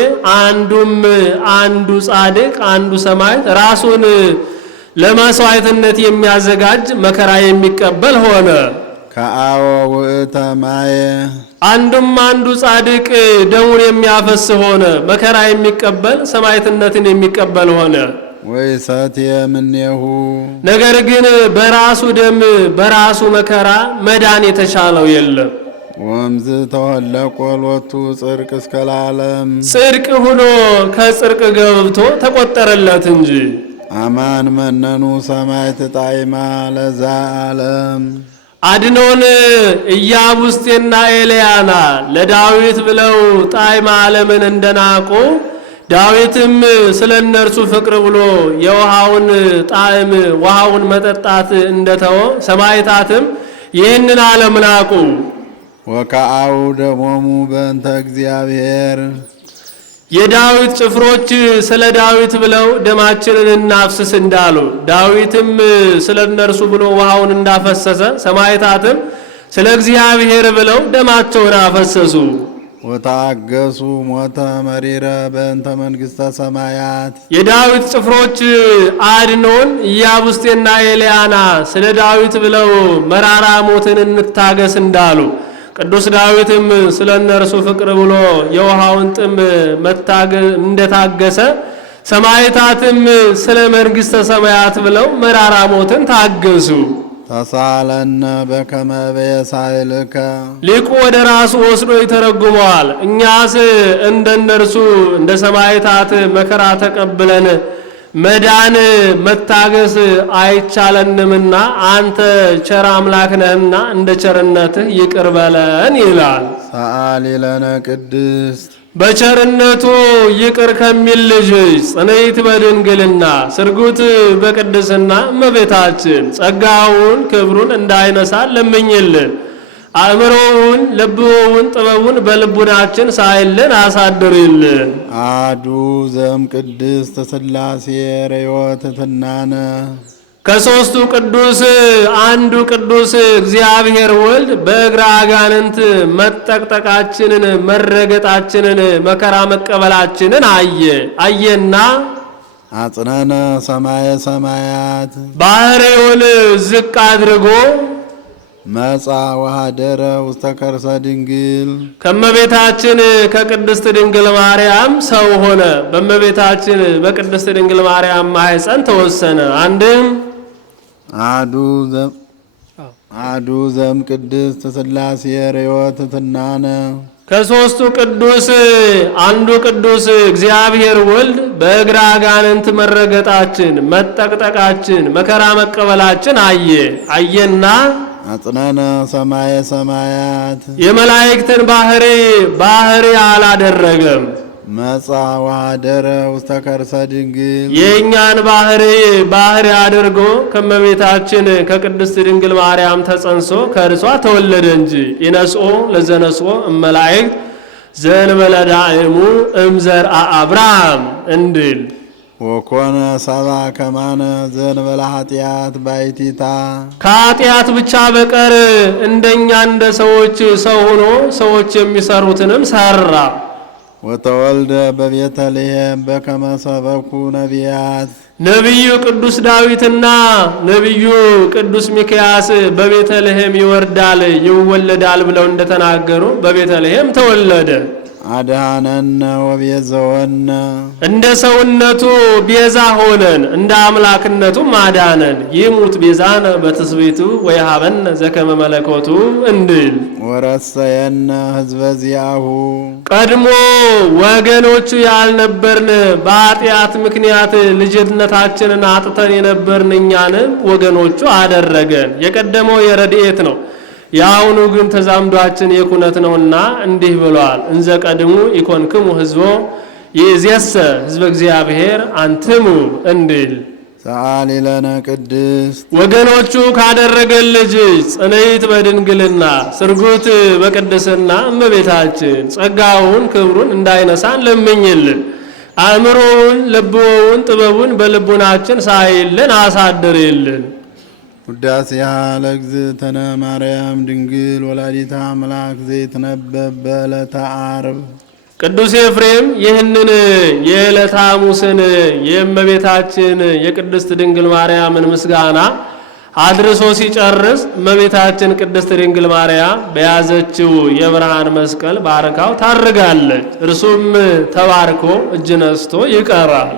አንዱ ጻድቅ አንዱ ሰማዕት ራሱን ለመስዋዕትነት የሚያዘጋጅ መከራ የሚቀበል ሆነ። ከአወ ውእተ ማየ አንዱ ጻድቅ ደሙን የሚያፈስ ሆነ። መከራ የሚቀበል ሰማዕትነትን የሚቀበል ሆነ። ወይሰትየ እምኔሁ ነገር ግን በራሱ ደም በራሱ መከራ መዳን የተሻለው የለም። ወምዝ ተወለቆ ሎቱ ጽድቅ እስከ ለዓለም ጽድቅ ሆኖ ከጽድቅ ገብቶ ተቆጠረለት እንጂ አማን መነኑ ሰማዕት ጣዕማ ለዛ ዓለም አድኖን ኢያቡስቴና ኤልያና ለዳዊት ብለው ጣዕመ ዓለምን እንደናቁ ዳዊትም ስለ እነርሱ ፍቅር ብሎ የውሃውን ጣዕም ውሃውን መጠጣት እንደተወ ሰማዕታትም ይህንን ዓለም ናቁ። ወከአው ደሞሙ በእንተ እግዚአብሔር የዳዊት ጭፍሮች ስለ ዳዊት ብለው ደማችንን እናፍስስ እንዳሉ ዳዊትም ስለ እነርሱ ብሎ ውሃውን እንዳፈሰሰ ሰማዕታትም ስለ እግዚአብሔር ብለው ደማቸውን አፈሰሱ። ወታገሱ ሞተ መሪረ በእንተ መንግሥተ ሰማያት የዳዊት ጭፍሮች አድኖን ኢያቡስቴና ኤልያና ስለ ዳዊት ብለው መራራ ሞትን እንታገስ እንዳሉ ቅዱስ ዳዊትም ስለ እነርሱ ፍቅር ብሎ የውሃውን ጥም እንደታገሰ ሰማዕታትም ስለ መንግሥተ ሰማያት ብለው መራራ ሞትን ታገሱ። ተሳለነ በከመ በየሳይልከ ሊቁ ወደ ራሱ ወስዶ ይተረጉመዋል። እኛስ እንደነርሱ እንደ ሰማዕታት መከራ ተቀብለን መዳን መታገስ አይቻለንምና አንተ ቸር አምላክ ነህና እንደ ቸርነትህ ይቅር በለን ይላል። ሰአሊ ለነ ቅድስት በቸርነቱ ይቅር ከሚል ልጅ ጽንዕት በድንግልና ስርጉት በቅድስና እመቤታችን ጸጋውን ክብሩን እንዳይነሳ ለምኝልን። አእምሮውን ልቦውን ጥበቡን በልቡናችን ሳይልን አሳድርልን። አሐዱ ዘም ቅድስት ሥላሴ ርዮት ትናነ ከሦስቱ ቅዱስ አንዱ ቅዱስ እግዚአብሔር ወልድ በእግረ አጋንንት መጠቅጠቃችንን መረገጣችንን መከራ መቀበላችንን አየና አጽነነ ሰማየ ሰማያት ባህሬውን ዝቅ አድርጎ መጻ ወኀደረ ውስተ ከርሰ ድንግል ከመቤታችን ከቅድስት ድንግል ማርያም ሰው ሆነ። በመቤታችን በቅድስት ድንግል ማርያም ማኅፀን ተወሰነ። አንድም አሐዱ ዘም ቅድስት ሥላሴ ርዮት ትናነ ከሦስቱ ቅዱስ አንዱ ቅዱስ እግዚአብሔር ወልድ በእግረ አጋንንት መረገጣችን መጠቅጠቃችን መከራ መቀበላችን አየና አጽነነ ሰማየ ሰማያት የመላእክትን ባህሪ አላደረገም። መጻ ወኀደረ ውስተ ከርሰ ድንግል የእኛን ባህሪ አድርጎ ከመቤታችን ከቅድስት ድንግል ማርያም ተጸንሶ ከእርሷ ተወለደ እንጂ ይነስኦ ለዘነስኦ እመላእክት ዘእንበለ ዳእሙ እምዘርአ አብርሃም እንድል ወኮነ ሰብአ ከማነ ዘእንበለ ኃጢአት ባሕቲታ ከኃጢአት ብቻ በቀር እንደኛ እንደ ሰዎች ሰው ሆኖ ሰዎች የሚሰሩትንም ሰራ። ወተወልደ በቤተልሔም በከመ ሰበኩ ነቢያት ነቢዩ ቅዱስ ዳዊትና ነቢዩ ቅዱስ ሚክያስ በቤተልሔም ይወርዳል ይወለዳል ብለው እንደተናገሩ በቤተልሔም ተወለደ። አድኀነነ ወቤዘወነ እንደ ሰውነቱ ቤዛ ሆነን እንደ አምላክነቱም አዳነን። ይሙት ቤዛነ በትስብእቱ ወይሃበነ ዘከመ መለኮቱ እንድል ወረሰየነ ሕዝበ ዚአሁ ቀድሞ ወገኖቹ ያልነበርን በኃጢአት ምክንያት ልጅነታችንን አጥተን የነበርን እኛንም ወገኖቹ አደረገን። የቀደመው የረድኤት ነው። የአሁኑ ግን ተዛምዷችን የኩነት ነውና እንዲህ ብሏል። እንዘ ቀድሙ ኢኮንክሙ ሕዝቦ ይእዜሰ ሕዝበ እግዚአብሔር አንትሙ እንዲል ሰአሊ ለነ ቅድስት ወገኖቹ ካደረገን ልጅ ጽንዕት በድንግልና ስርጉት በቅድስና እመቤታችን ጸጋውን ክብሩን እንዳይነሳን ለምኝልን። አእምሮውን ልቦውን ጥበቡን በልቡናችን ሳይልን አሳድርልን። ውዳሴሃ ለእግዝእትነ ማርያም ድንግል ወላዲተ አምላክ ዘይትነበብ በዕለተ ዓርብ። ቅዱስ ኤፍሬም ይህንን የዕለተ ሐሙስን የእመቤታችን የቅድስት ድንግል ማርያምን ምስጋና አድርሶ ሲጨርስ እመቤታችን ቅድስት ድንግል ማርያም በያዘችው የብርሃን መስቀል ባርካው ታርጋለች። እርሱም ተባርኮ እጅ ነስቶ ይቀራል።